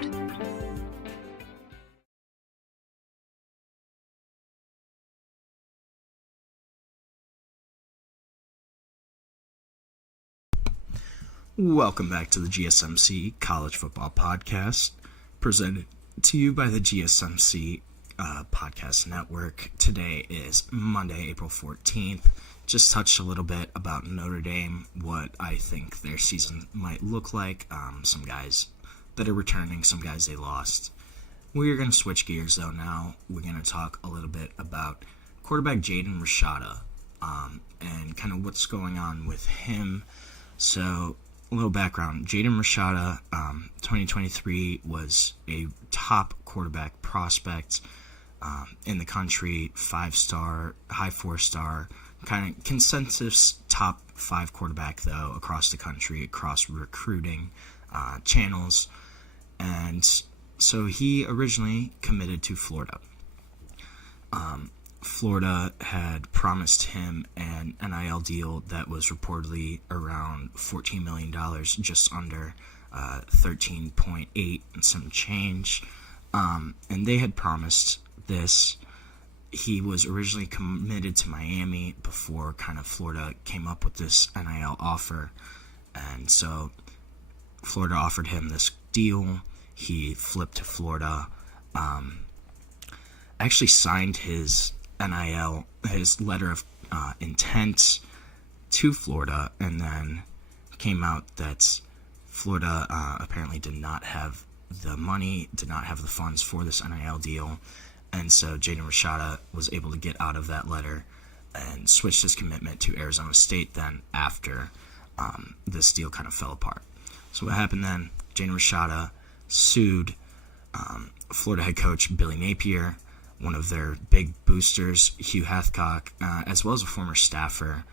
Welcome back to the GSMC College Football Podcast, presented to you by the GSMC Podcast Network. Today is Monday, April 14th. Just touched a little bit about Notre Dame, what I think their season might look like. Some guys that are returning, some guys they lost. We're going to switch gears, though, now. We're going to talk a little bit about quarterback Jaden Rashada and kind of what's going on with him. So, a little background. Jaden Rashada, 2023, was a top quarterback prospect in the country, 5-star, high 4-star, kind of consensus top 5 quarterback, though, across the country, across recruiting channels. And so he originally committed to Florida. Florida had promised him an NIL deal that was reportedly around $14 million, just under. 13.8 and some change. And they had promised this. He was originally committed to Miami before kind of Florida came up with this NIL offer. And so Florida offered him this deal. He flipped to Florida. Actually signed his NIL, his letter of intent to Florida, and then came out that Florida apparently did not have the money, did not have the funds for this NIL deal, and so Jaden Rashada was able to get out of that letter and switched his commitment to Arizona State then after this deal kind of fell apart. So what happened then, Jaden Rashada sued Florida head coach Billy Napier, one of their big boosters, Hugh Hathcock, as well as a former staffer,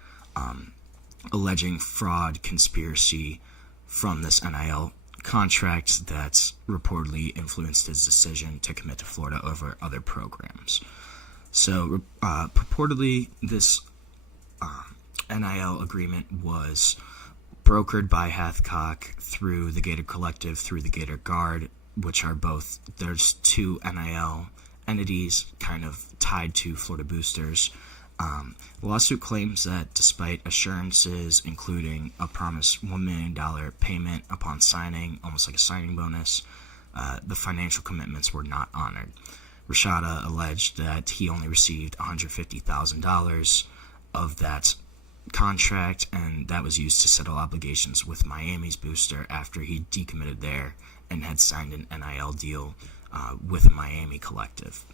alleging fraud, conspiracy from this NIL contract that reportedly influenced his decision to commit to Florida over other programs. So purportedly this NIL agreement was brokered by Hathcock through the Gator Collective, through the Gator Guard, which are both, there's two NIL entities kind of tied to Florida boosters. The lawsuit claims that despite assurances, including a promised $1 million payment upon signing, almost like a signing bonus, the financial commitments were not honored. Rashada alleged that he only received $150,000 of that contract, and that was used to settle obligations with Miami's booster after he decommitted there and had signed an NIL deal with a Miami collective.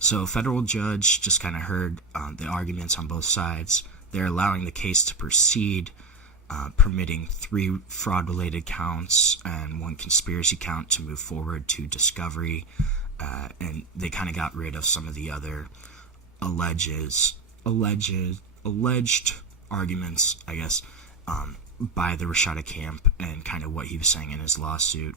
So a federal judge just kind of heard the arguments on both sides. They're allowing the case to proceed, permitting 3 fraud-related counts and 1 conspiracy count to move forward to discovery, and they kind of got rid of some of the other alleged arguments, I guess, by the Rashada camp and kind of what he was saying in his lawsuit.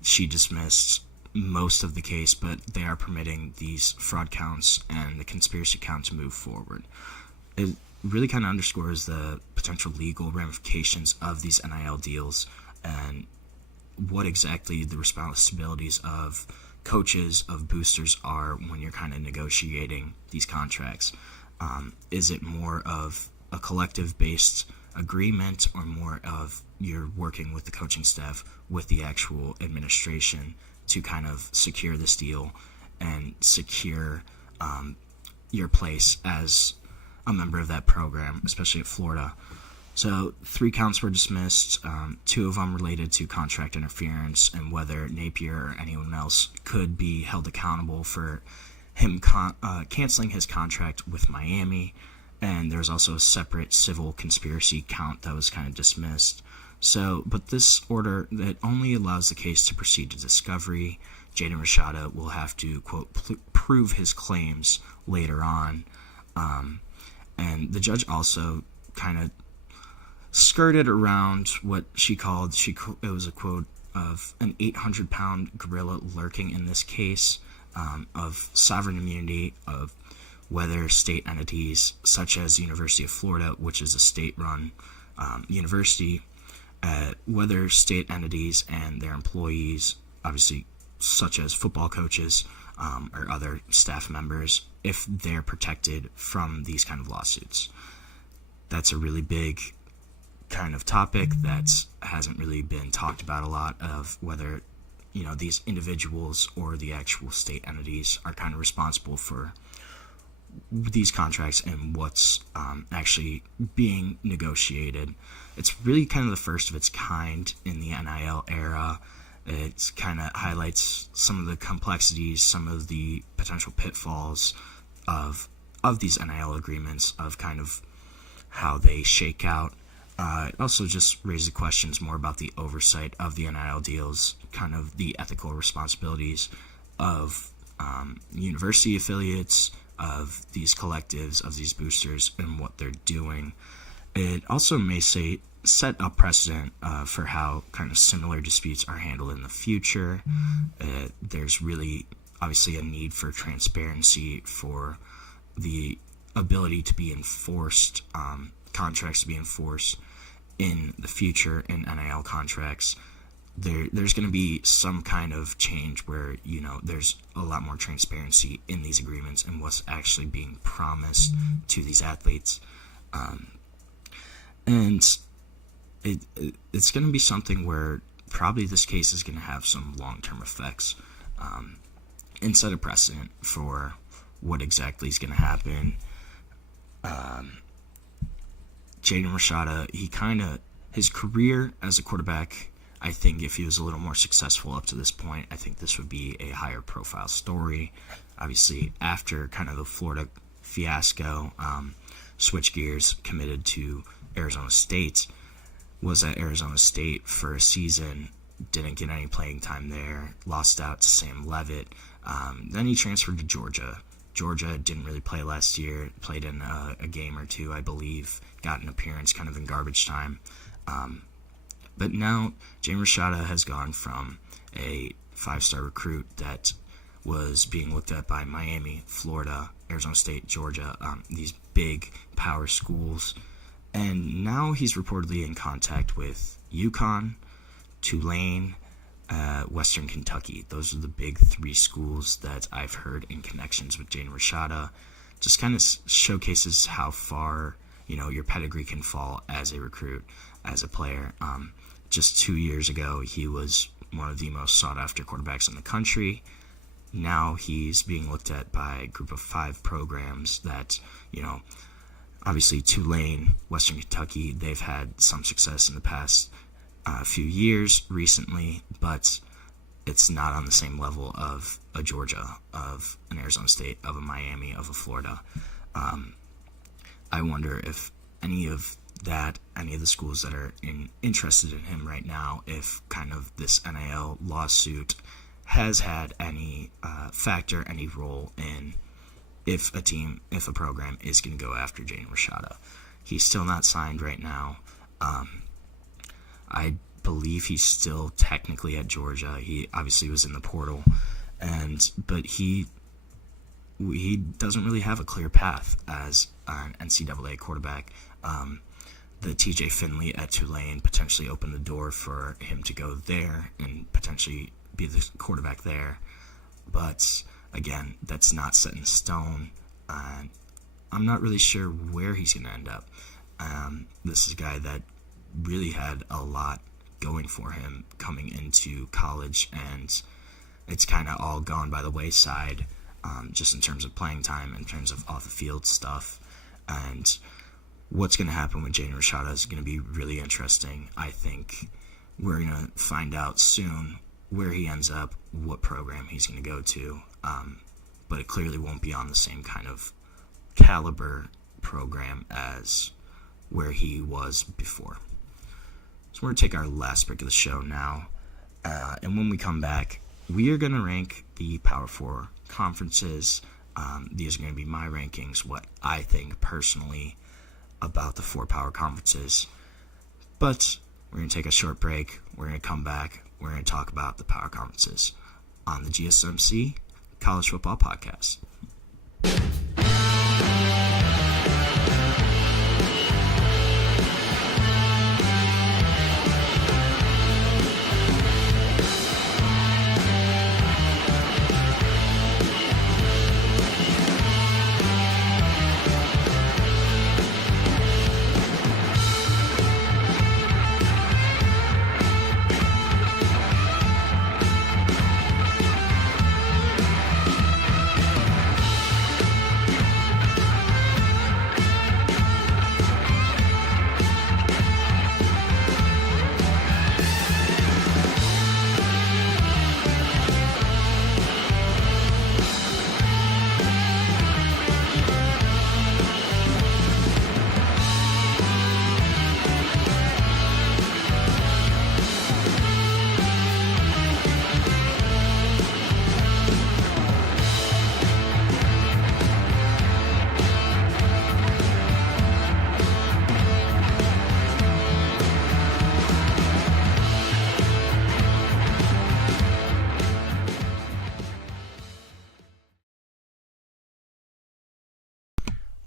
She dismissed most of the case, but they are permitting these fraud counts and the conspiracy count to move forward. It really kind of underscores the potential legal ramifications of these NIL deals and what exactly the responsibilities of coaches, of boosters are when you're kind of negotiating these contracts. Is it more of a collective-based agreement, or more of you're working with the coaching staff, with the actual administration to kind of secure this deal and secure your place as a member of that program, especially at Florida? So 3 counts were dismissed, 2 of them related to contract interference and whether Napier or anyone else could be held accountable for him canceling his contract with Miami. And there's also a separate civil conspiracy count that was kind of dismissed. So, but this order that only allows the case to proceed to discovery. Jaden Rashada will have to, quote, prove his claims later on. And the judge also kind of skirted around what she called, it was a quote of an 800-pound gorilla lurking in this case, of sovereign immunity, of whether state entities such as the University of Florida, which is a state-run university, whether state entities and their employees, obviously such as football coaches or other staff members, if they're protected from these kind of lawsuits. That's a really big kind of topic that hasn't really been talked about a lot, of whether, you know, these individuals or the actual state entities are kind of responsible for these contracts and what's actually being negotiated. It's really kind of the first of its kind in the NIL era. It kind of highlights some of the complexities, some of the potential pitfalls of these NIL agreements, of kind of how they shake out. It also just raises questions more about the oversight of the NIL deals, kind of the ethical responsibilities of university affiliates, of these collectives, of these boosters, and what they're doing. It also may set a precedent for how kind of similar disputes are handled in the future. There's really obviously a need for transparency, for the ability to be enforced, contracts to be enforced in the future in NIL contracts. there's going to be some kind of change where, there's a lot more transparency in these agreements and what's actually being promised to these athletes. And it's going to be something where probably this case is going to have some long-term effects and set a precedent for what exactly is going to happen. Jaden Rashada, his career as a quarterback, I think if he was a little more successful up to this point, I think this would be a higher profile story. Obviously, after kind of the Florida fiasco, switch gears, committed to Arizona State, was at Arizona State for a season, didn't get any playing time there, lost out to Sam Leavitt. Then he transferred to Georgia. Georgia didn't really play last year, played in a game or two, I believe, got an appearance kind of in garbage time. But now, Jaden Rashada has gone from a 5-star recruit that was being looked at by Miami, Florida, Arizona State, Georgia, these big power schools. And now he's reportedly in contact with UConn, Tulane, Western Kentucky. Those are the big 3 schools that I've heard in connections with Jaden Rashada. Just kind of showcases how far, your pedigree can fall as a recruit, as a player. Just 2 years ago, he was one of the most sought-after quarterbacks in the country. Now he's being looked at by a group of 5 programs that, obviously Tulane, Western Kentucky, they've had some success in the past few years recently, but it's not on the same level of a Georgia, of an Arizona State, of a Miami, of a Florida. I wonder if any of the schools that are interested in him right now, if kind of this NIL lawsuit has had any factor, any role in if a program is going to go after Jaden Rashada. He's still not signed right now. I believe he's still technically at Georgia. He obviously was in the portal, but he doesn't really have a clear path as an NCAA quarterback. The TJ Finley at Tulane potentially opened the door for him to go there and potentially be the quarterback there. But again, that's not set in stone. I'm not really sure where he's going to end up. This is a guy that really had a lot going for him coming into college, and it's kind of all gone by the wayside, just in terms of playing time, in terms of off-the-field stuff. And what's going to happen with Jaden Rashada is going to be really interesting. I think we're going to find out soon where he ends up, what program he's going to go to, but it clearly won't be on the same kind of caliber program as where he was before. So we're going to take our last break of the show now, and when we come back, we are going to rank the Power 4 conferences. These are going to be my rankings, what I think personally about the 4 power conferences. But we're going to take a short break. We're going to come back. We're going to talk about the power conferences on the GSMC College Football Podcast.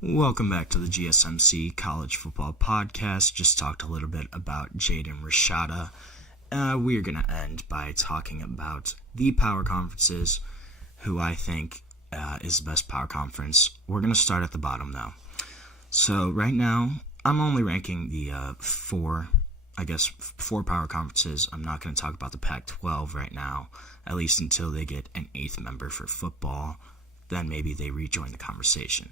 Welcome back to the GSMC College Football Podcast. Just talked a little bit about Jaden Rashada. we're going to end by talking about the power conferences, who I think is the best power conference. We're going to start at the bottom, though. So right now, I'm only ranking the four power conferences. I'm not going to talk about the Pac-12 right now, at least until they get an 8th member for football. Then maybe they rejoin the conversation.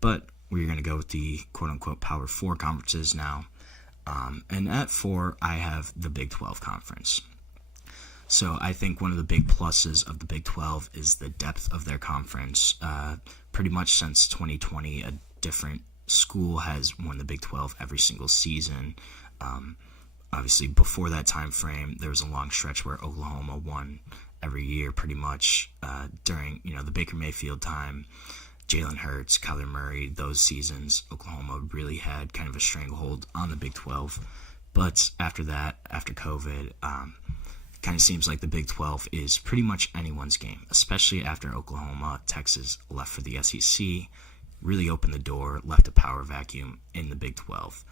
But we're going to go with the quote-unquote Power 4 conferences now. And at 4, I have the Big 12 conference. So I think one of the big pluses of the Big 12 is the depth of their conference. Pretty much since 2020, a different school has won the Big 12 every single season. Obviously, before that time frame, there was a long stretch where Oklahoma won every year pretty much during the Baker Mayfield time. Jalen Hurts, Kyler Murray, those seasons, Oklahoma really had kind of a stranglehold on the Big 12. But after that, after COVID, kind of seems like the Big 12 is pretty much anyone's game, especially after Oklahoma, Texas left for the SEC, really opened the door, left a power vacuum in the Big 12.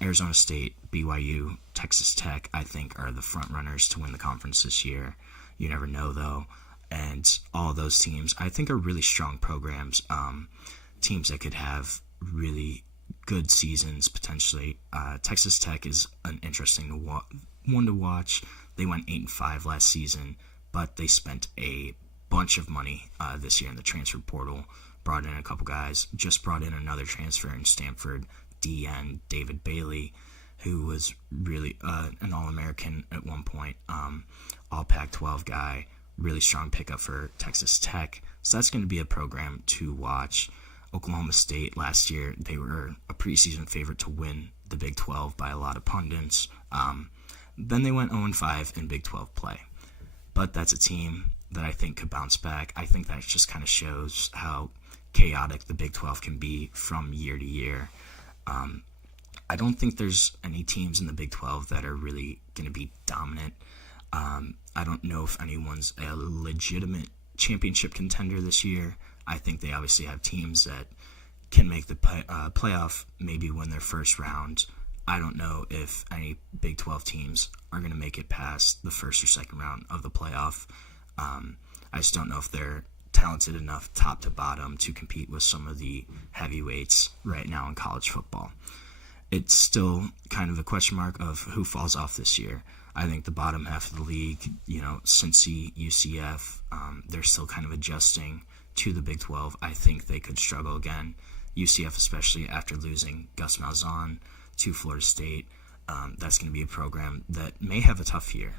Arizona State, BYU, Texas Tech, I think, are the front runners to win the conference this year. You never know, though. And all those teams, I think, are really strong programs, teams that could have really good seasons, potentially. Texas Tech is an interesting one to watch. They went 8-5 last season, but they spent a bunch of money this year in the transfer portal, brought in a couple guys, just brought in another transfer in Stanford, DN David Bailey, who was really an All-American at one point, all Pac-12 guy. Really strong pickup for Texas Tech. So that's going to be a program to watch. Oklahoma State last year, they were a preseason favorite to win the Big 12 by a lot of pundits. Then they went 0-5 in Big 12 play. But that's a team that I think could bounce back. I think that just kind of shows how chaotic the Big 12 can be from year to year. I don't think there's any teams in the Big 12 that are really going to be dominant. I don't know if anyone's a legitimate championship contender this year. I think they obviously have teams that can make the playoff, maybe win their first round. I don't know if any Big 12 teams are going to make it past the first or second round of the playoff. I just don't know if they're talented enough top to bottom to compete with some of the heavyweights right now in college football. It's still kind of a question mark of who falls off this year. I think the bottom half of the league, Cincy, UCF, they're still kind of adjusting to the Big 12. I think they could struggle again. UCF, especially after losing Gus Malzahn to Florida State, that's going to be a program that may have a tough year.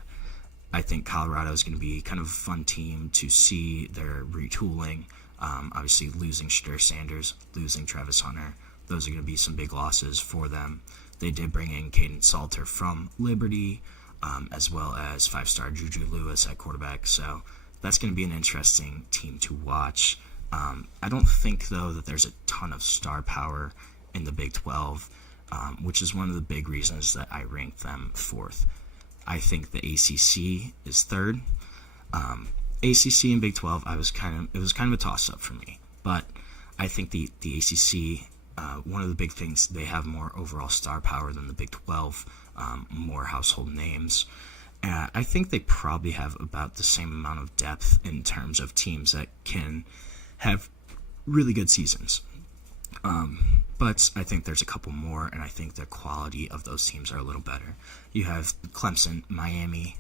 I think Colorado is going to be kind of a fun team to see their retooling. Obviously, losing Shadur Sanders, losing Travis Hunter, those are going to be some big losses for them. They did bring in Caden Salter from Liberty, as well as 5-star Juju Lewis at quarterback. So that's going to be an interesting team to watch. I don't think, though, that there's a ton of star power in the Big 12, which is one of the big reasons that I rank them 4th. I think the ACC is 3rd. ACC and Big 12, it was kind of a toss-up for me. But I think the ACC, one of the big things, they have more overall star power than the Big 12, more household names. I think they probably have about the same amount of depth in terms of teams that can have really good seasons. But I think there's a couple more, and I think the quality of those teams are a little better. You have Clemson, Miami,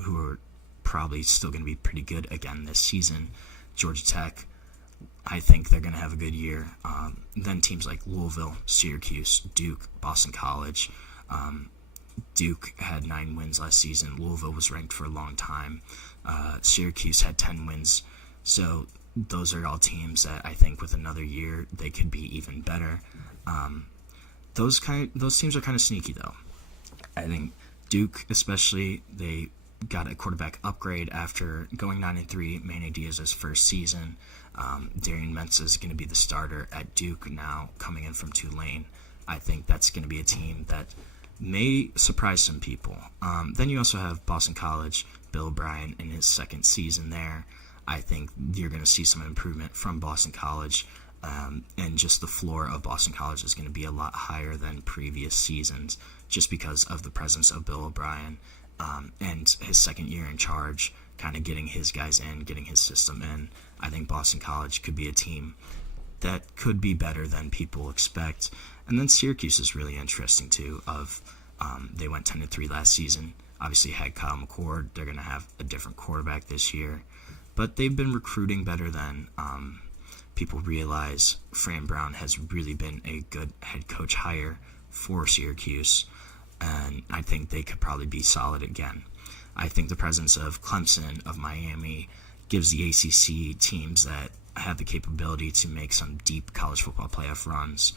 who are probably still going to be pretty good again this season. Georgia Tech, I think they're going to have a good year. Then teams like Louisville, Syracuse, Duke, Boston College. Duke had 9 wins last season. Louisville was ranked for a long time. Syracuse had 10 wins. So those are all teams that I think with another year they could be even better. Those teams are kind of sneaky, though. I think Duke, especially, they got a quarterback upgrade after going 9-3. Manny Diaz's first season. Darian Mensah is going to be the starter at Duke now, coming in from Tulane. I think that's going to be a team that may surprise some people. Then you also have Boston College, Bill O'Brien in his second season there. I think you're going to see some improvement from Boston College. and just the floor of Boston College is going to be a lot higher than previous seasons just because of the presence of Bill O'Brien and his second year in charge, kind of getting his guys in, getting his system in. I think Boston College could be a team that could be better than people expect. And then Syracuse is really interesting too. They went 10-3 last season. Obviously had Kyle McCord. They're going to have a different quarterback this year. But they've been recruiting better than people realize. Fran Brown has really been a good head coach hire for Syracuse. And I think they could probably be solid again. I think the presence of Clemson, of Miami, gives the ACC teams that have the capability to make some deep college football playoff runs.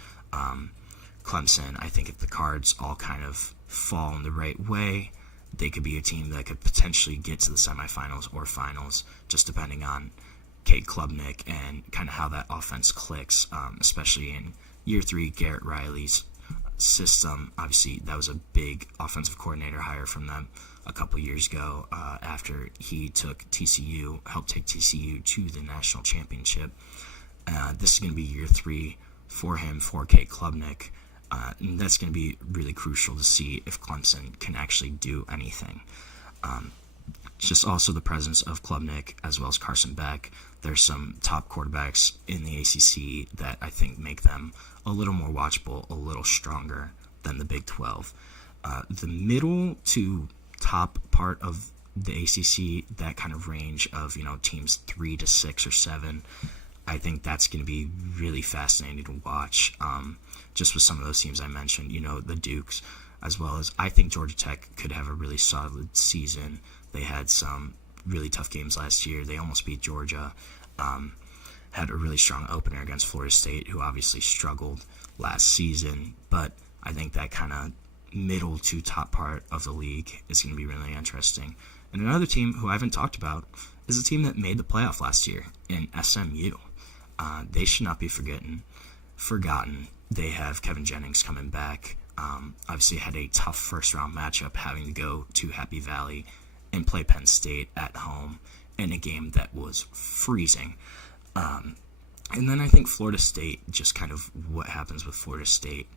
Clemson, I think if the cards all kind of fall in the right way, they could be a team that could potentially get to the semifinals or finals, just depending on Cade Klubnik and kind of how that offense clicks, especially in year 3, Garrett Riley's system. Obviously, that was a big offensive coordinator hire from them a couple years ago after he helped take TCU to the national championship. This is going to be year 3 for him, for Cade Klubnik. And that's going to be really crucial to see if Clemson can actually do anything. Just also the presence of Klubnik as well as Carson Beck. There's some top quarterbacks in the ACC that I think make them a little more watchable, a little stronger than the Big 12. The middle to top part of the ACC, that kind of range of, teams 3 to 6 or 7, I think that's going to be really fascinating to watch. Just with some of those teams I mentioned, the Dukes, as well as I think Georgia Tech could have a really solid season. They had some really tough games last year. They almost beat Georgia. Had a really strong opener against Florida State, who obviously struggled last season. But I think that kind of middle to top part of the league is going to be really interesting. And another team who I haven't talked about is a team that made the playoff last year in SMU. They should not be forgotten. They have Kevin Jennings coming back. Obviously had a tough first-round matchup having to go to Happy Valley and play Penn State at home in a game that was freezing. And then I think Florida State, just kind of what happens with Florida State.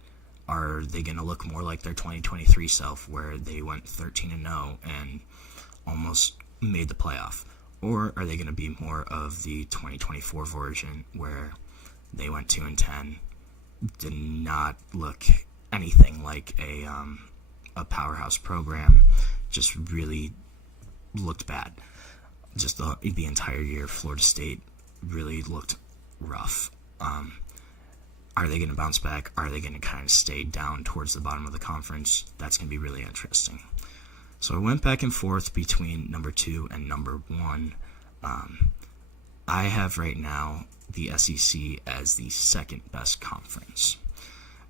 Are they going to look more like their 2023 self where they went 13-0 and almost made the playoff? Or are they going to be more of the 2024 version where they went 2-10, did not look anything like a powerhouse program, just really looked bad. Just the entire year, Florida State really looked rough. Are they going to bounce back? Are they going to kind of stay down towards the bottom of the conference? That's going to be really interesting. So I went back and forth between number 2 and number 1. I have right now the SEC as the second best conference.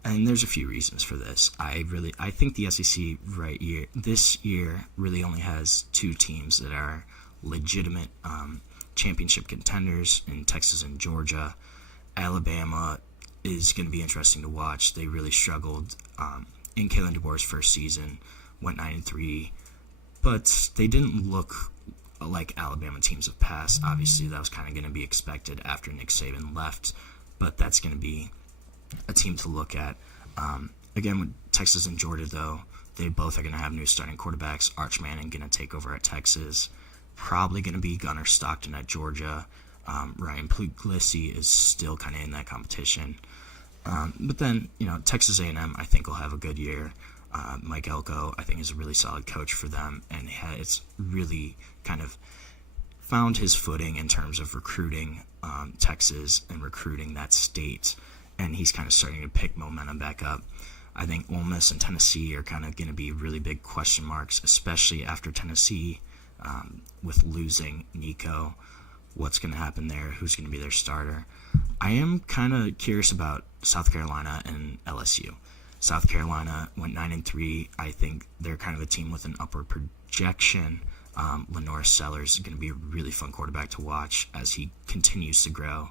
And there's a few reasons for this. I think the SEC this year really only has 2 teams that are legitimate championship contenders in Texas and Georgia. Alabama is going to be interesting to watch. They really struggled in Kalen DeBoer's first season, went 9-3, but they didn't look like Alabama teams of past. Obviously, that was kind of going to be expected after Nick Saban left, but that's going to be a team to look at. Again, with Texas and Georgia, though, they both are going to have new starting quarterbacks. Arch Manning going to take over at Texas. Probably going to be Gunnar Stockton at Georgia. Ryan Puglisi is still kind of in that competition. But then, Texas A&M, I think, will have a good year. Mike Elko, I think, is a really solid coach for them, and has really kind of found his footing in terms of recruiting Texas and recruiting that state, and he's kind of starting to pick momentum back up. I think Ole Miss and Tennessee are kind of going to be really big question marks, especially after Tennessee with losing Nico. What's going to happen there? Who's going to be their starter? I am kind of curious about South Carolina and LSU. South Carolina went 9-3. I think they're kind of a team with an upward projection. Lenore Sellers is going to be a really fun quarterback to watch as he continues to grow.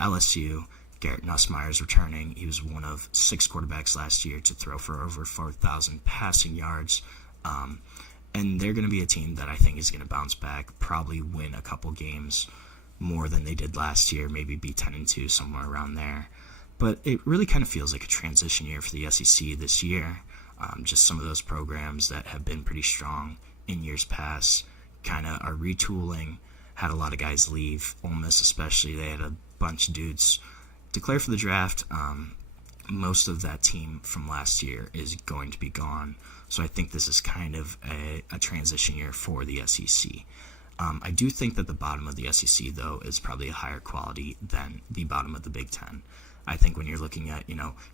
LSU, Garrett Nussmeier is returning. He was one of 6 quarterbacks last year to throw for over 4,000 passing yards. And they're going to be a team that I think is going to bounce back, probably win a couple games. more than they did last year, maybe be 10-2, somewhere around there. But it really kind of feels like a transition year for the SEC this year. Just some of those programs that have been pretty strong in years past kind of are retooling, had a lot of guys leave. Ole Miss especially, they had a bunch of dudes declare for the draft. Most of that team from last year is going to be gone. So I think this is kind of a transition year for the SEC. I do think that the bottom of the SEC, though, is probably a higher quality than the bottom of the Big Ten. I think when you're looking at,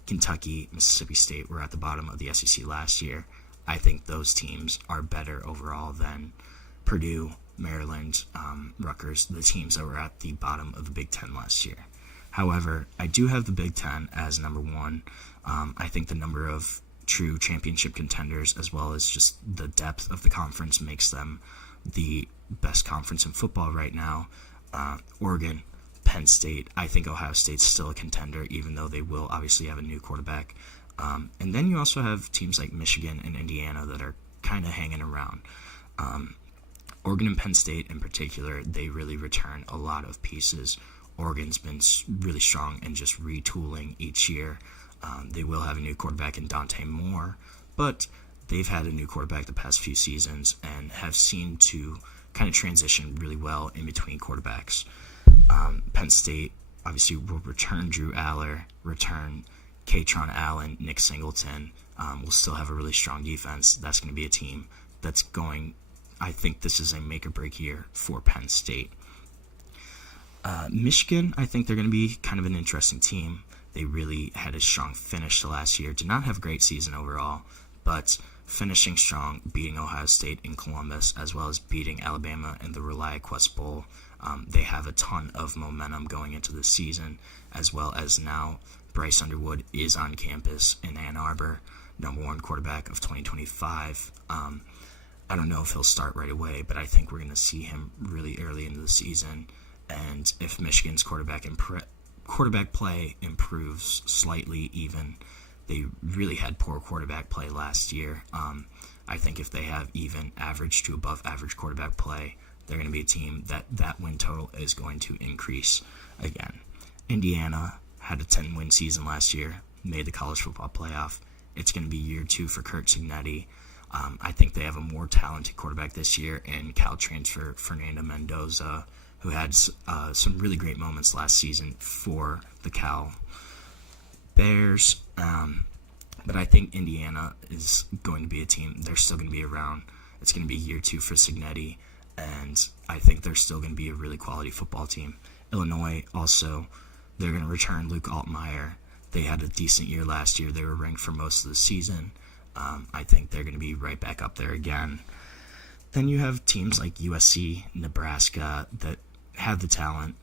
Kentucky, Mississippi State were at the bottom of the SEC last year. I think those teams are better overall than Purdue, Maryland, Rutgers, the teams that were at the bottom of the Big Ten last year. However, I do have the Big Ten as number one. I think the number of true championship contenders, as well as just the depth of the conference, makes them the best conference in football right now. Oregon, Penn State, I think Ohio State's still a contender, even though they will obviously have a new quarterback. And then you also have teams like Michigan and Indiana that are kind of hanging around. Oregon and Penn State in particular, they really return a lot of pieces. Oregon's been really strong in just retooling each year. They will have a new quarterback in Dante Moore, but they've had a new quarterback the past few seasons and have seemed to kind of transition really well in between quarterbacks. Penn State obviously will return Drew Aller, return Katron Allen, Nick Singleton. Will still have a really strong defense. That's going to be a team that's going, I think this is a make-or-break year for Penn State. Michigan, I think they're going to be kind of an interesting team. They really had a strong finish to last year. Did not have a great season overall, but finishing strong, beating Ohio State in Columbus, as well as beating Alabama in the ReliaQuest Bowl. They have a ton of momentum going into the season, as well as now Bryce Underwood is on campus in Ann Arbor, number one quarterback of 2025. I don't know if he'll start right away, but I think we're going to see him really early into the season. And if Michigan's quarterback play improves slightly even, they really had poor quarterback play last year. I think if they have even average to above average quarterback play, they're going to be a team that win total is going to increase again. Indiana had a 10-win season last year, made the college football playoff. It's going to be year 2 for Kurt Cignetti. I think they have a more talented quarterback this year in Cal transfer Fernando Mendoza, who had some really great moments last season for the Cal Bears. But I think Indiana is going to be a team. They're still going to be around. It's going to be year 2 for Cignetti, and I think they're still going to be a really quality football team. Illinois also, they're going to return Luke Altmaier. They had a decent year last year. They were ranked for most of the season. I think they're going to be right back up there again. Then you have teams like USC, Nebraska that have the talent,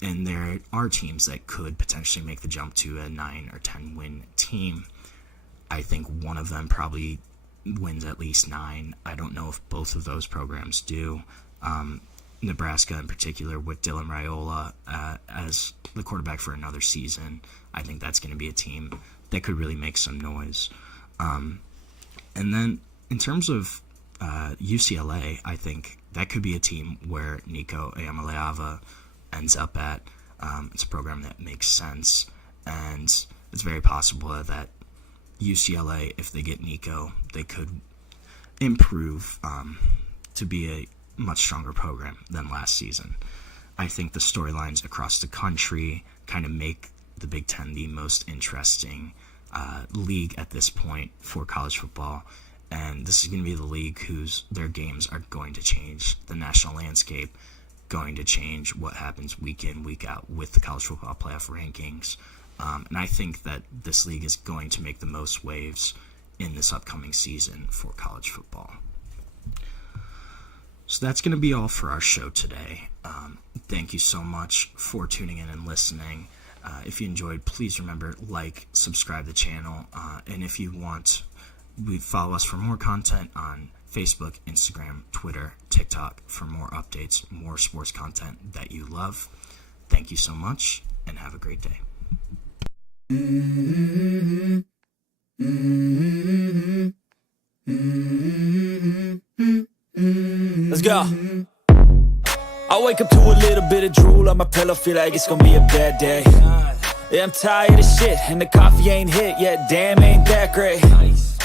and there are teams that could potentially make the jump to a 9 or 10 win team. I think one of them probably wins at least 9. I don't know if both of those programs do. Nebraska in particular with Dylan Raiola as the quarterback for another season, I think that's going to be a team that could really make some noise. And then in terms of UCLA, I think that could be a team where Nico Iamaleava ends up at. It's a program that makes sense, and it's very possible that UCLA, if they get Nico, they could improve to be a much stronger program than last season. I think the storylines across the country kind of make the Big Ten the most interesting league at this point for college football. And this is going to be the league their games are going to change the national landscape, going to change what happens week in, week out with the college football playoff rankings. And I think that this league is going to make the most waves in this upcoming season for college football. So that's going to be all for our show today. Thank you so much for tuning in and listening. If you enjoyed, please remember, subscribe to the channel. And if you want, follow us for more content on Facebook, Instagram, Twitter, TikTok for more updates, more sports content that you love. Thank you so much, and have a great day. Let's go. I wake up to a little bit of drool on my pillow, feel like it's gonna be a bad day. Yeah, I'm tired of shit, and the coffee ain't hit yet, damn, ain't that great.